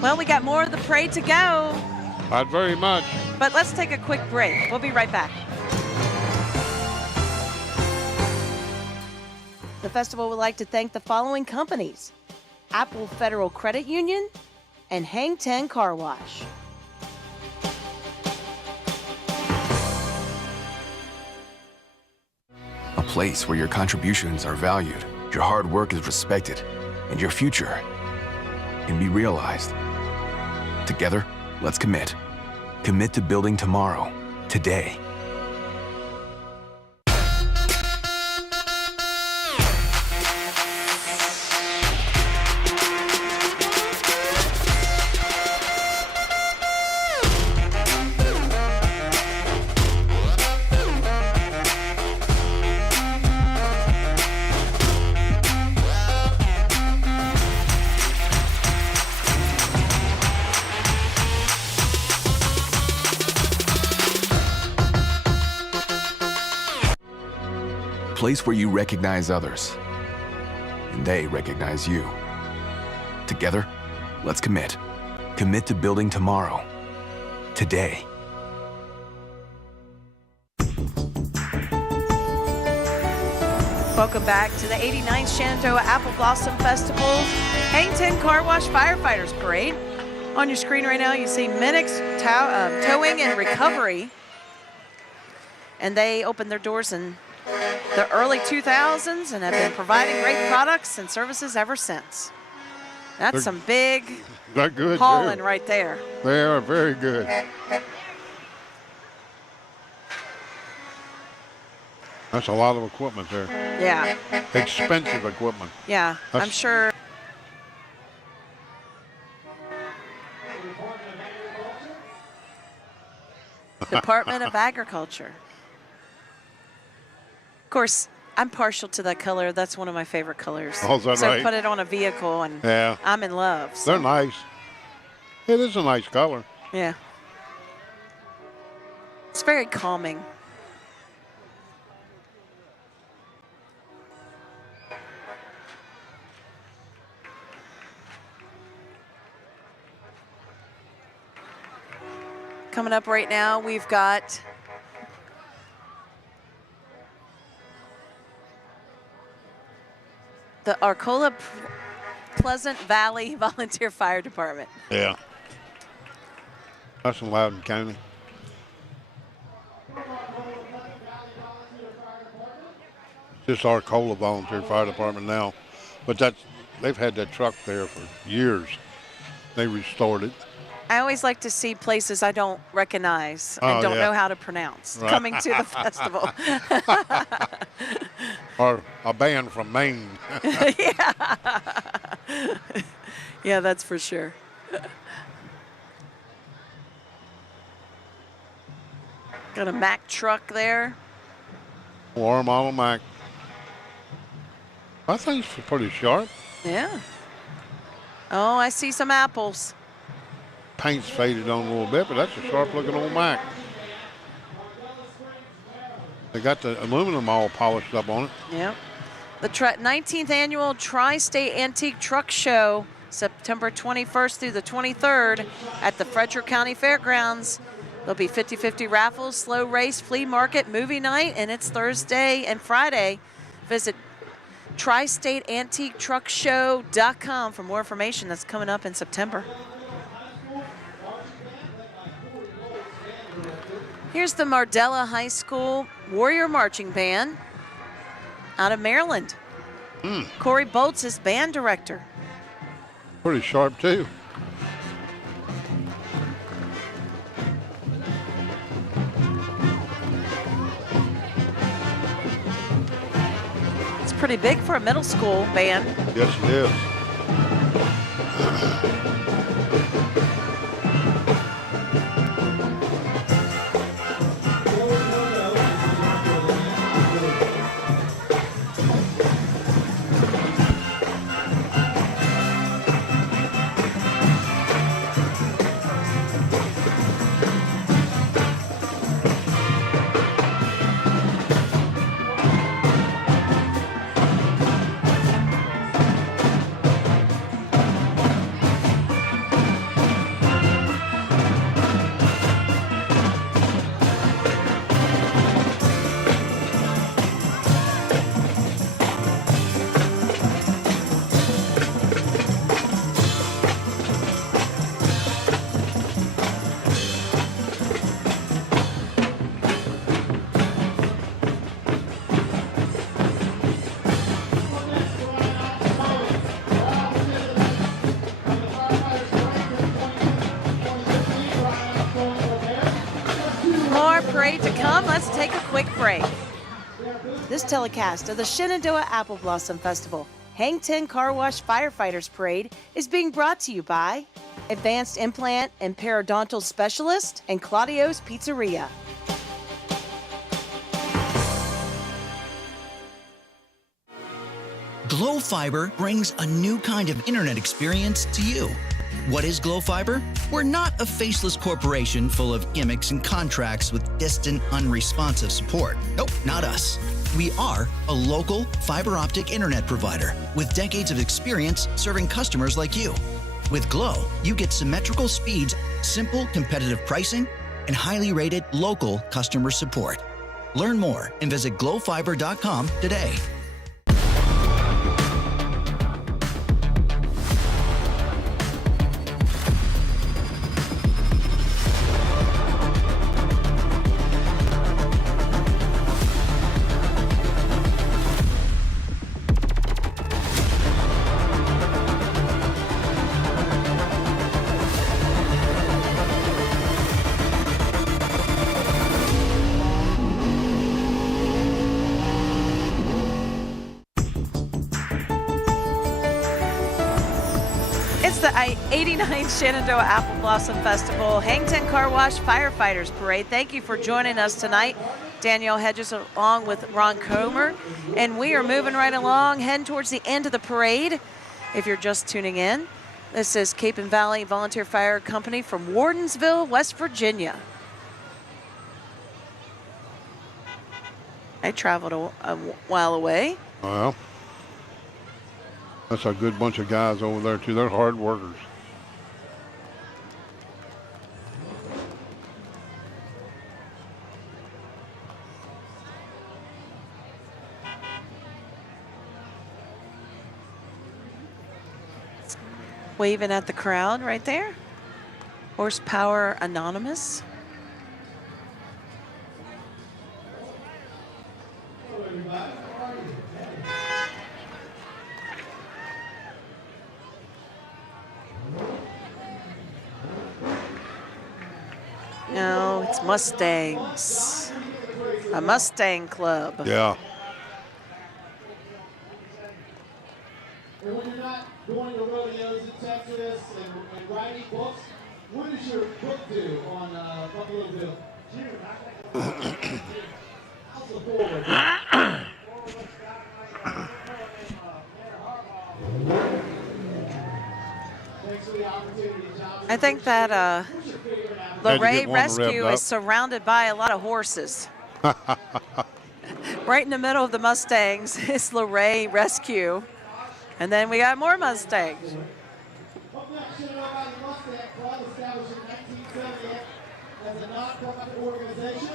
Well, we got more of the parade to go, Not very much. but let's take a quick break. We'll be right back. The festival would like to thank the following companies: Apple Federal Credit Union and Hang Ten Car Wash. A place where your contributions are valued, your hard work is respected, and your future can be realized. Together, let's commit. Commit to building tomorrow, today. Place where you recognize others, and they recognize you. Together, let's commit. Commit to building tomorrow, today. Welcome back to the 89th Shenandoah Apple Blossom Festival Hang Ten Car Wash Firefighters Parade. On your screen right now, you see Minix Towing and Recovery. And they opened their doors in the early 2000s and have been providing great products and services ever since. That's some big They're good, hauling too. right there. They are very good. That's a lot of equipment there. Yeah. Expensive equipment. Yeah, I'm That's- sure. Department of Agriculture. Of course, I'm partial to that color. That's one of my favorite colors. Oh, is that so right? put it on a vehicle and Yeah. I'm in love. so- They're nice. It is a nice color. Yeah. It's very calming. Coming up right now, we've got the Arcola Pleasant Valley Volunteer Fire Department. Yeah. That's in Loudoun County. It's Arcola Volunteer Fire Department now. But they've had that truck there for years. They restored it. I always like to see places I don't recognize and don't know how to pronounce coming to the festival. Or a band from Maine. Yeah. Yeah, that's for sure. Got a Mack truck there. War model Mack. I think it's pretty sharp. Yeah. Oh, I see some apples. Paint's faded on a little bit, but that's a sharp looking old Mack. They got the aluminum all polished up on it. Yep. The 19th annual Tri-State Antique Truck Show, September 21st through the 23rd at the Frederick County Fairgrounds. There'll be 50-50 raffles, slow race, flea market, movie night, and it's Thursday and Friday. Visit TriStateAntiqueTruckShow.com for more information. That's coming up in September. Here's the Mardella High School Warrior Marching Band out of Maryland. Corey Boltz is band director. Pretty sharp, too. It's pretty big for a middle school band. Yes, it is. Parade to come. Let's take a quick break. This telecast of the Shenandoah Apple Blossom Festival Hang 10 Car Wash Firefighters Parade is being brought to you by Advanced Implant and Periodontal Specialist and Claudio's Pizzeria. Glow Fiber brings a new kind of internet experience to you. What is Glow Fiber? We're not a faceless corporation full of gimmicks and contracts with distant, unresponsive support. Nope, not us. We are a local fiber optic internet provider with decades of experience serving customers like you. With Glow, you get symmetrical speeds, simple, competitive pricing, and highly rated local customer support. Learn more and visit glowfiber.com today. It's the 89th Shenandoah Apple Blossom Festival Hang 10 Car Wash Firefighters Parade. Thank you for joining us tonight. Danielle Hedges along with Ron Comer. And we are moving right along, heading towards the end of the parade. If you're just tuning in, this is Cape and Valley Volunteer Fire Company from Wardensville, West Virginia. I traveled a while away. Well, that's a good bunch of guys over there, too. They're hard workers. waving at the crowd right there. Horsepower Anonymous. No, it's Mustangs. A Mustang Club. Yeah. And when you're not going to rodeos in Texas and writing books, what does your book do on Buffalo Bill? How's the forward? Thanks for the opportunity, John. I think that Luray Rescue is surrounded by a lot of horses. Right in the middle of the Mustangs is Luray Rescue. And then we got more Mustangs.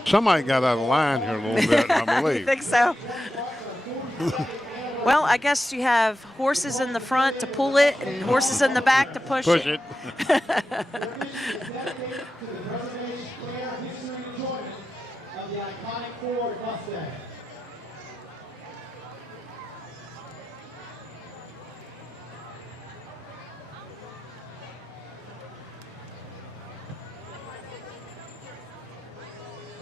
Somebody got out of line here a little bit, I believe. You think so? Well, I guess you have horses in the front to pull it and horses in the back to push it.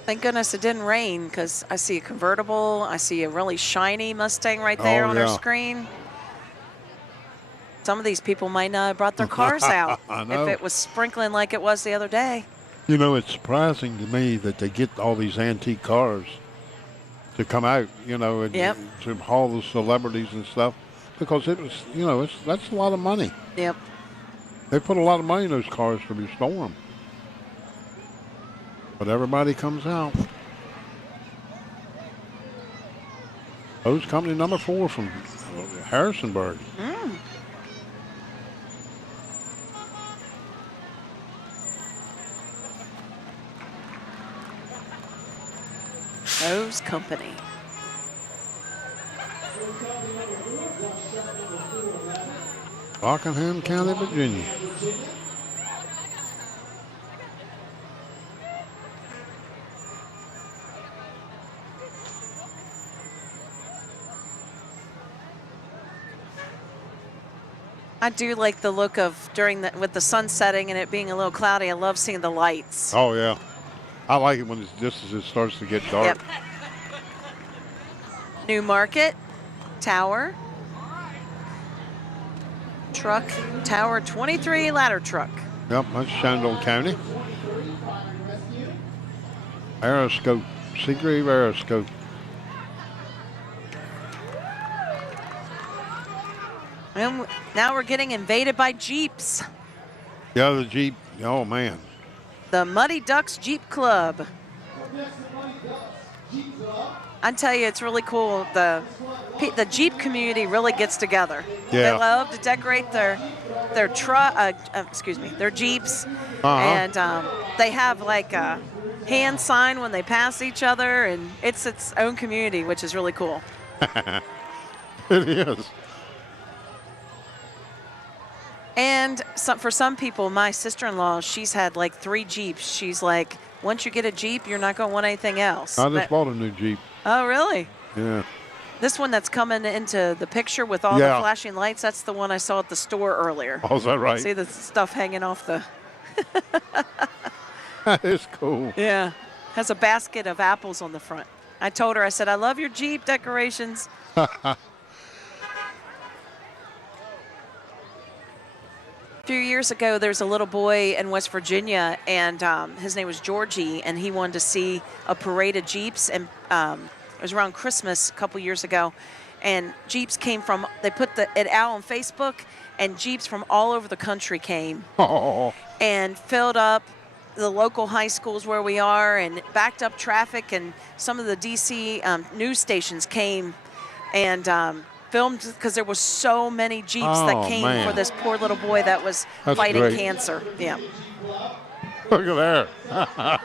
Thank goodness it didn't rain, because I see a convertible. I see a really shiny Mustang right there on our screen. Some of these people might not have brought their cars out if it was sprinkling like it was the other day. You know, it's surprising to me that they get all these antique cars to come out, you know, and to haul the celebrities and stuff, because it was, you know, that's a lot of money. Yep. They put a lot of money in those cars to restore them. But everybody comes out. Hose Company number 4 from Harrisonburg. Hose Company. Rockingham County, Virginia. I do like the look of with the sun setting and it being a little cloudy. I love seeing the lights. Oh yeah, I like it when it's just as it starts to get dark. Yep. New Market Tower truck, Tower 23 ladder truck. Yep, that's Shenandoah County. Aeroscope, Seagrave Aeroscope. And now we're getting invaded by Jeeps. Yeah, the Jeep. Oh, man. The Muddy Ducks Jeep Club. I tell you, it's really cool. The Jeep community really gets together. Yeah. They love to decorate their Jeeps, and they have like a hand sign when they pass each other, and it's its own community, which is really cool. It is. And for some people, my sister-in-law, she's had like 3 Jeeps. She's like, once you get a Jeep, you're not going to want anything else. I just bought a new Jeep. Oh, really? Yeah. This one that's coming into the picture with all the flashing lights, that's the one I saw at the store earlier. Oh, is that right? See the stuff hanging off the... That is cool. Yeah. Has a basket of apples on the front. I told her, I said, I love your Jeep decorations. A few years ago, there was a little boy in West Virginia, and his name was Georgie, and he wanted to see a parade of Jeeps, and it was around Christmas a couple years ago, and Jeeps came from, they put it out on Facebook, and Jeeps from all over the country came and filled up the local high schools where we are and backed up traffic, and some of the DC news stations came and filmed because there was so many Jeeps that came for this poor little boy that was fighting cancer. Yeah. Look at there.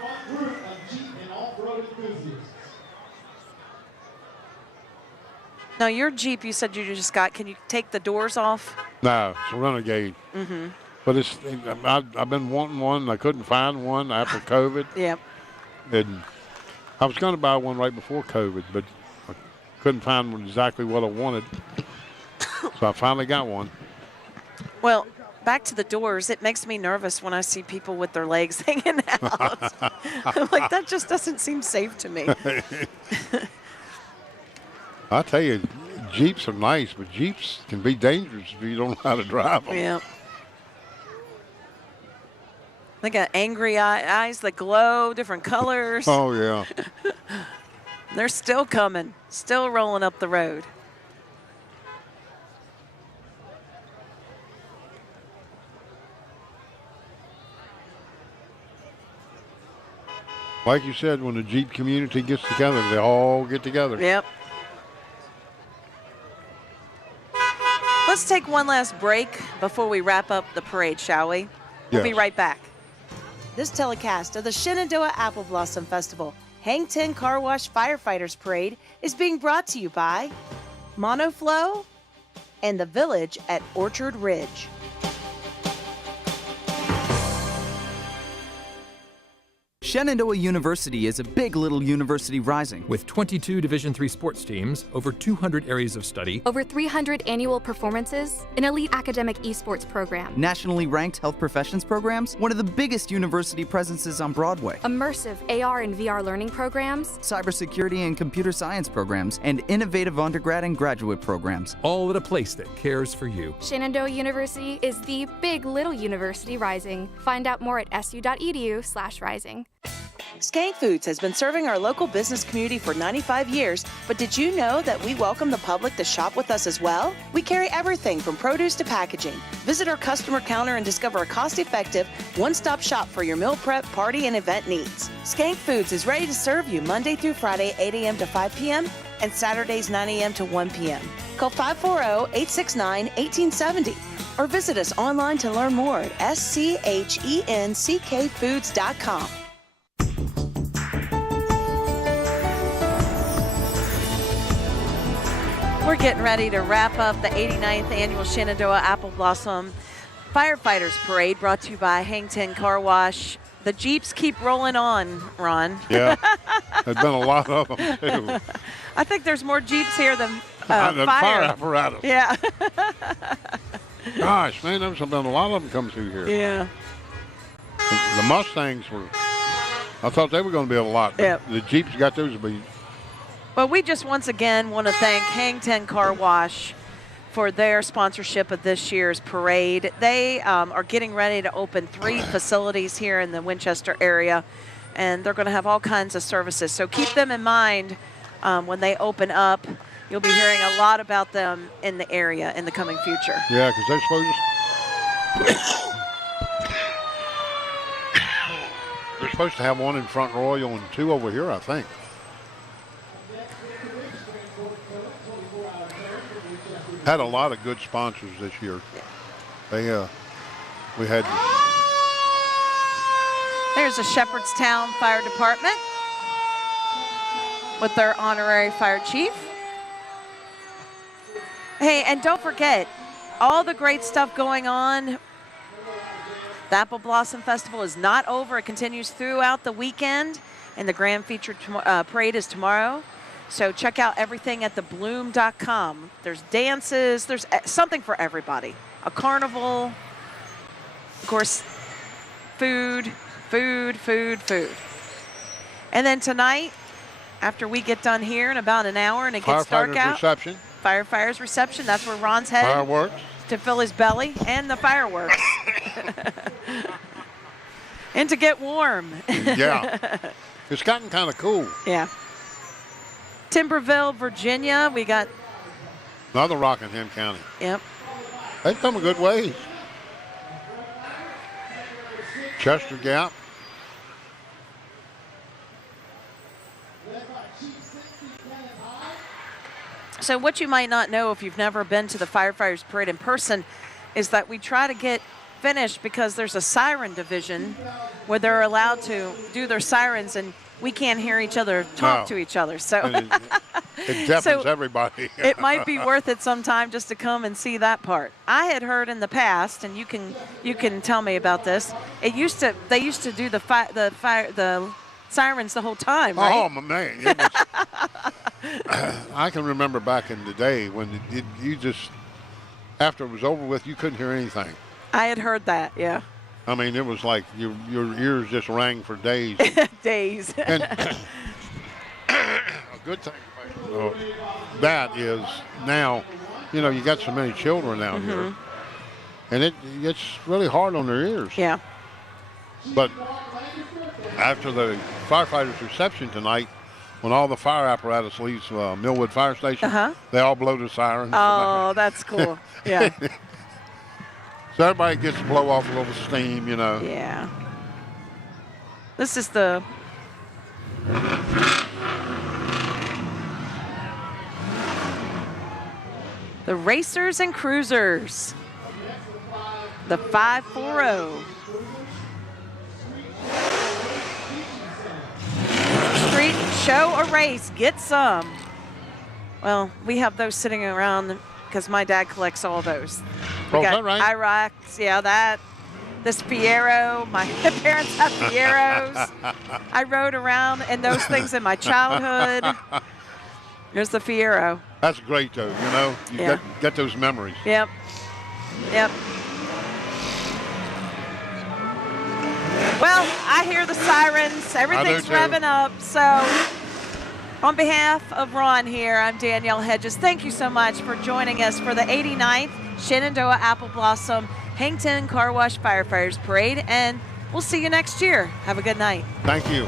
Now your Jeep, you said you just got, can you take the doors off? No, it's a Renegade. Mm-hmm. But I've been wanting one, and I couldn't find one after COVID. Yep. And I was going to buy one right before COVID, but I couldn't find exactly what I wanted. So I finally got one. Well, back to the doors, it makes me nervous when I see people with their legs hanging out. I'm like, that just doesn't seem safe to me. I tell you, Jeeps are nice, but Jeeps can be dangerous if you don't know how to drive them. Yeah. They got angry eyes that glow, different colors. Oh, yeah. They're still coming, still rolling up the road. Like you said, when the Jeep community gets together, they all get together. Yep. Let's take one last break before we wrap up the parade, shall we? We'll be Yes. right back. This telecast of the Shenandoah Apple Blossom Festival Hang 10 Car Wash Firefighters Parade is being brought to you by Monoflow and the Village at Orchard Ridge. Shenandoah University is a big little university rising. With 22 Division III sports teams, over 200 areas of study, Over 300 annual performances, an elite academic esports program, Nationally ranked health professions programs, one of the biggest university presences on Broadway. immersive AR and VR learning programs, Cybersecurity and computer science programs, and innovative undergrad and graduate programs. all at a place that cares for you. Shenandoah University is the big little university rising. Find out more at su.edu/rising. Skank Foods has been serving our local business community for 95 years, but did you know that we welcome the public to shop with us as well? We carry everything from produce to packaging. Visit our customer counter and discover a cost-effective, one-stop shop for your meal prep, party, and event needs. Skank Foods is ready to serve you Monday through Friday, 8 a.m. to 5 p.m., and Saturdays, 9 a.m. to 1 p.m. Call 540-869-1870 or visit us online to learn more at schenkfoods.com. We're getting ready to wrap up the 89th annual Shenandoah Apple Blossom Firefighters Parade, brought to you by Hang 10 Car Wash. The Jeeps keep rolling on, Ron. Yeah, there's been a lot of them, too. I think there's more Jeeps here than Than fire apparatus. Yeah. Gosh, man, there's been a lot of them come through here. Yeah. The Mustangs were, I thought they were going to be a lot. But Yep. the Jeeps got those to be. Well, we just once again want to thank Hang 10 Car Wash for their sponsorship of this year's parade. They are getting ready to open 3 facilities here in the Winchester area, and they're going to have all kinds of services. So keep them in mind when they open up. You'll be hearing a lot about them in the area in the coming future. Yeah, because they're supposed to have one in Front Royal and 2 over here, I think. Had a lot of good sponsors this year. We had. There's the Shepherdstown Fire Department with their honorary fire chief. Hey, and don't forget, all the great stuff going on. The Apple Blossom Festival is not over. It continues throughout the weekend, and the grand feature parade is tomorrow. So check out everything at thebloom.com. There's dances. There's something for everybody. A carnival. Of course, food. And then tonight, after we get done here in about an hour and it gets dark out. Reception. Firefighters reception. That's where Ron's headed. Fireworks. To fill his belly and the fireworks. And to get warm. Yeah. It's gotten kind of cool. Yeah. Timberville, Virginia. We got. Another Rockingham County. Yep. They've come a good ways. Chester Gap. So what you might not know if you've never been to the Firefighters Parade in person is that we try to get finished because there's a siren division where they're allowed to do their sirens and we can't hear each other talk to each other. So It deafens everybody. It might be worth it sometime just to come and see that part. I had heard in the past, and you can tell me about this. They used to do the sirens the whole time, right? Oh, my man. It was, I can remember back in the day when you just, after it was over with, you couldn't hear anything. I had heard that, yeah. I mean, it was like your ears just rang for days. Days. And a good thing about that is now, you got so many children out here, and it's really hard on their ears. Yeah. But after the firefighters' reception tonight, when all the fire apparatus leaves Millwood Fire Station, they all blow the sirens. Oh, that's cool. Yeah. So everybody gets to blow off a little steam, Yeah. This is the Racers and Cruisers. The 540. Street show a race, get some. Well, we have those sitting around because my dad collects all those. We got that right? IROCs, yeah, this Fiero. My parents have Fieros. I rode around in those things in my childhood. There's the Fiero. That's great, though, You get those memories. Yep. Well, I hear the sirens. Everything's revving up. So on behalf of Ron here, I'm Danielle Hedges. Thank you so much for joining us for the 89th Shenandoah Apple Blossom Hang 10 Car Wash Firefighters Parade, and we'll see you next year. Have a good night. Thank you.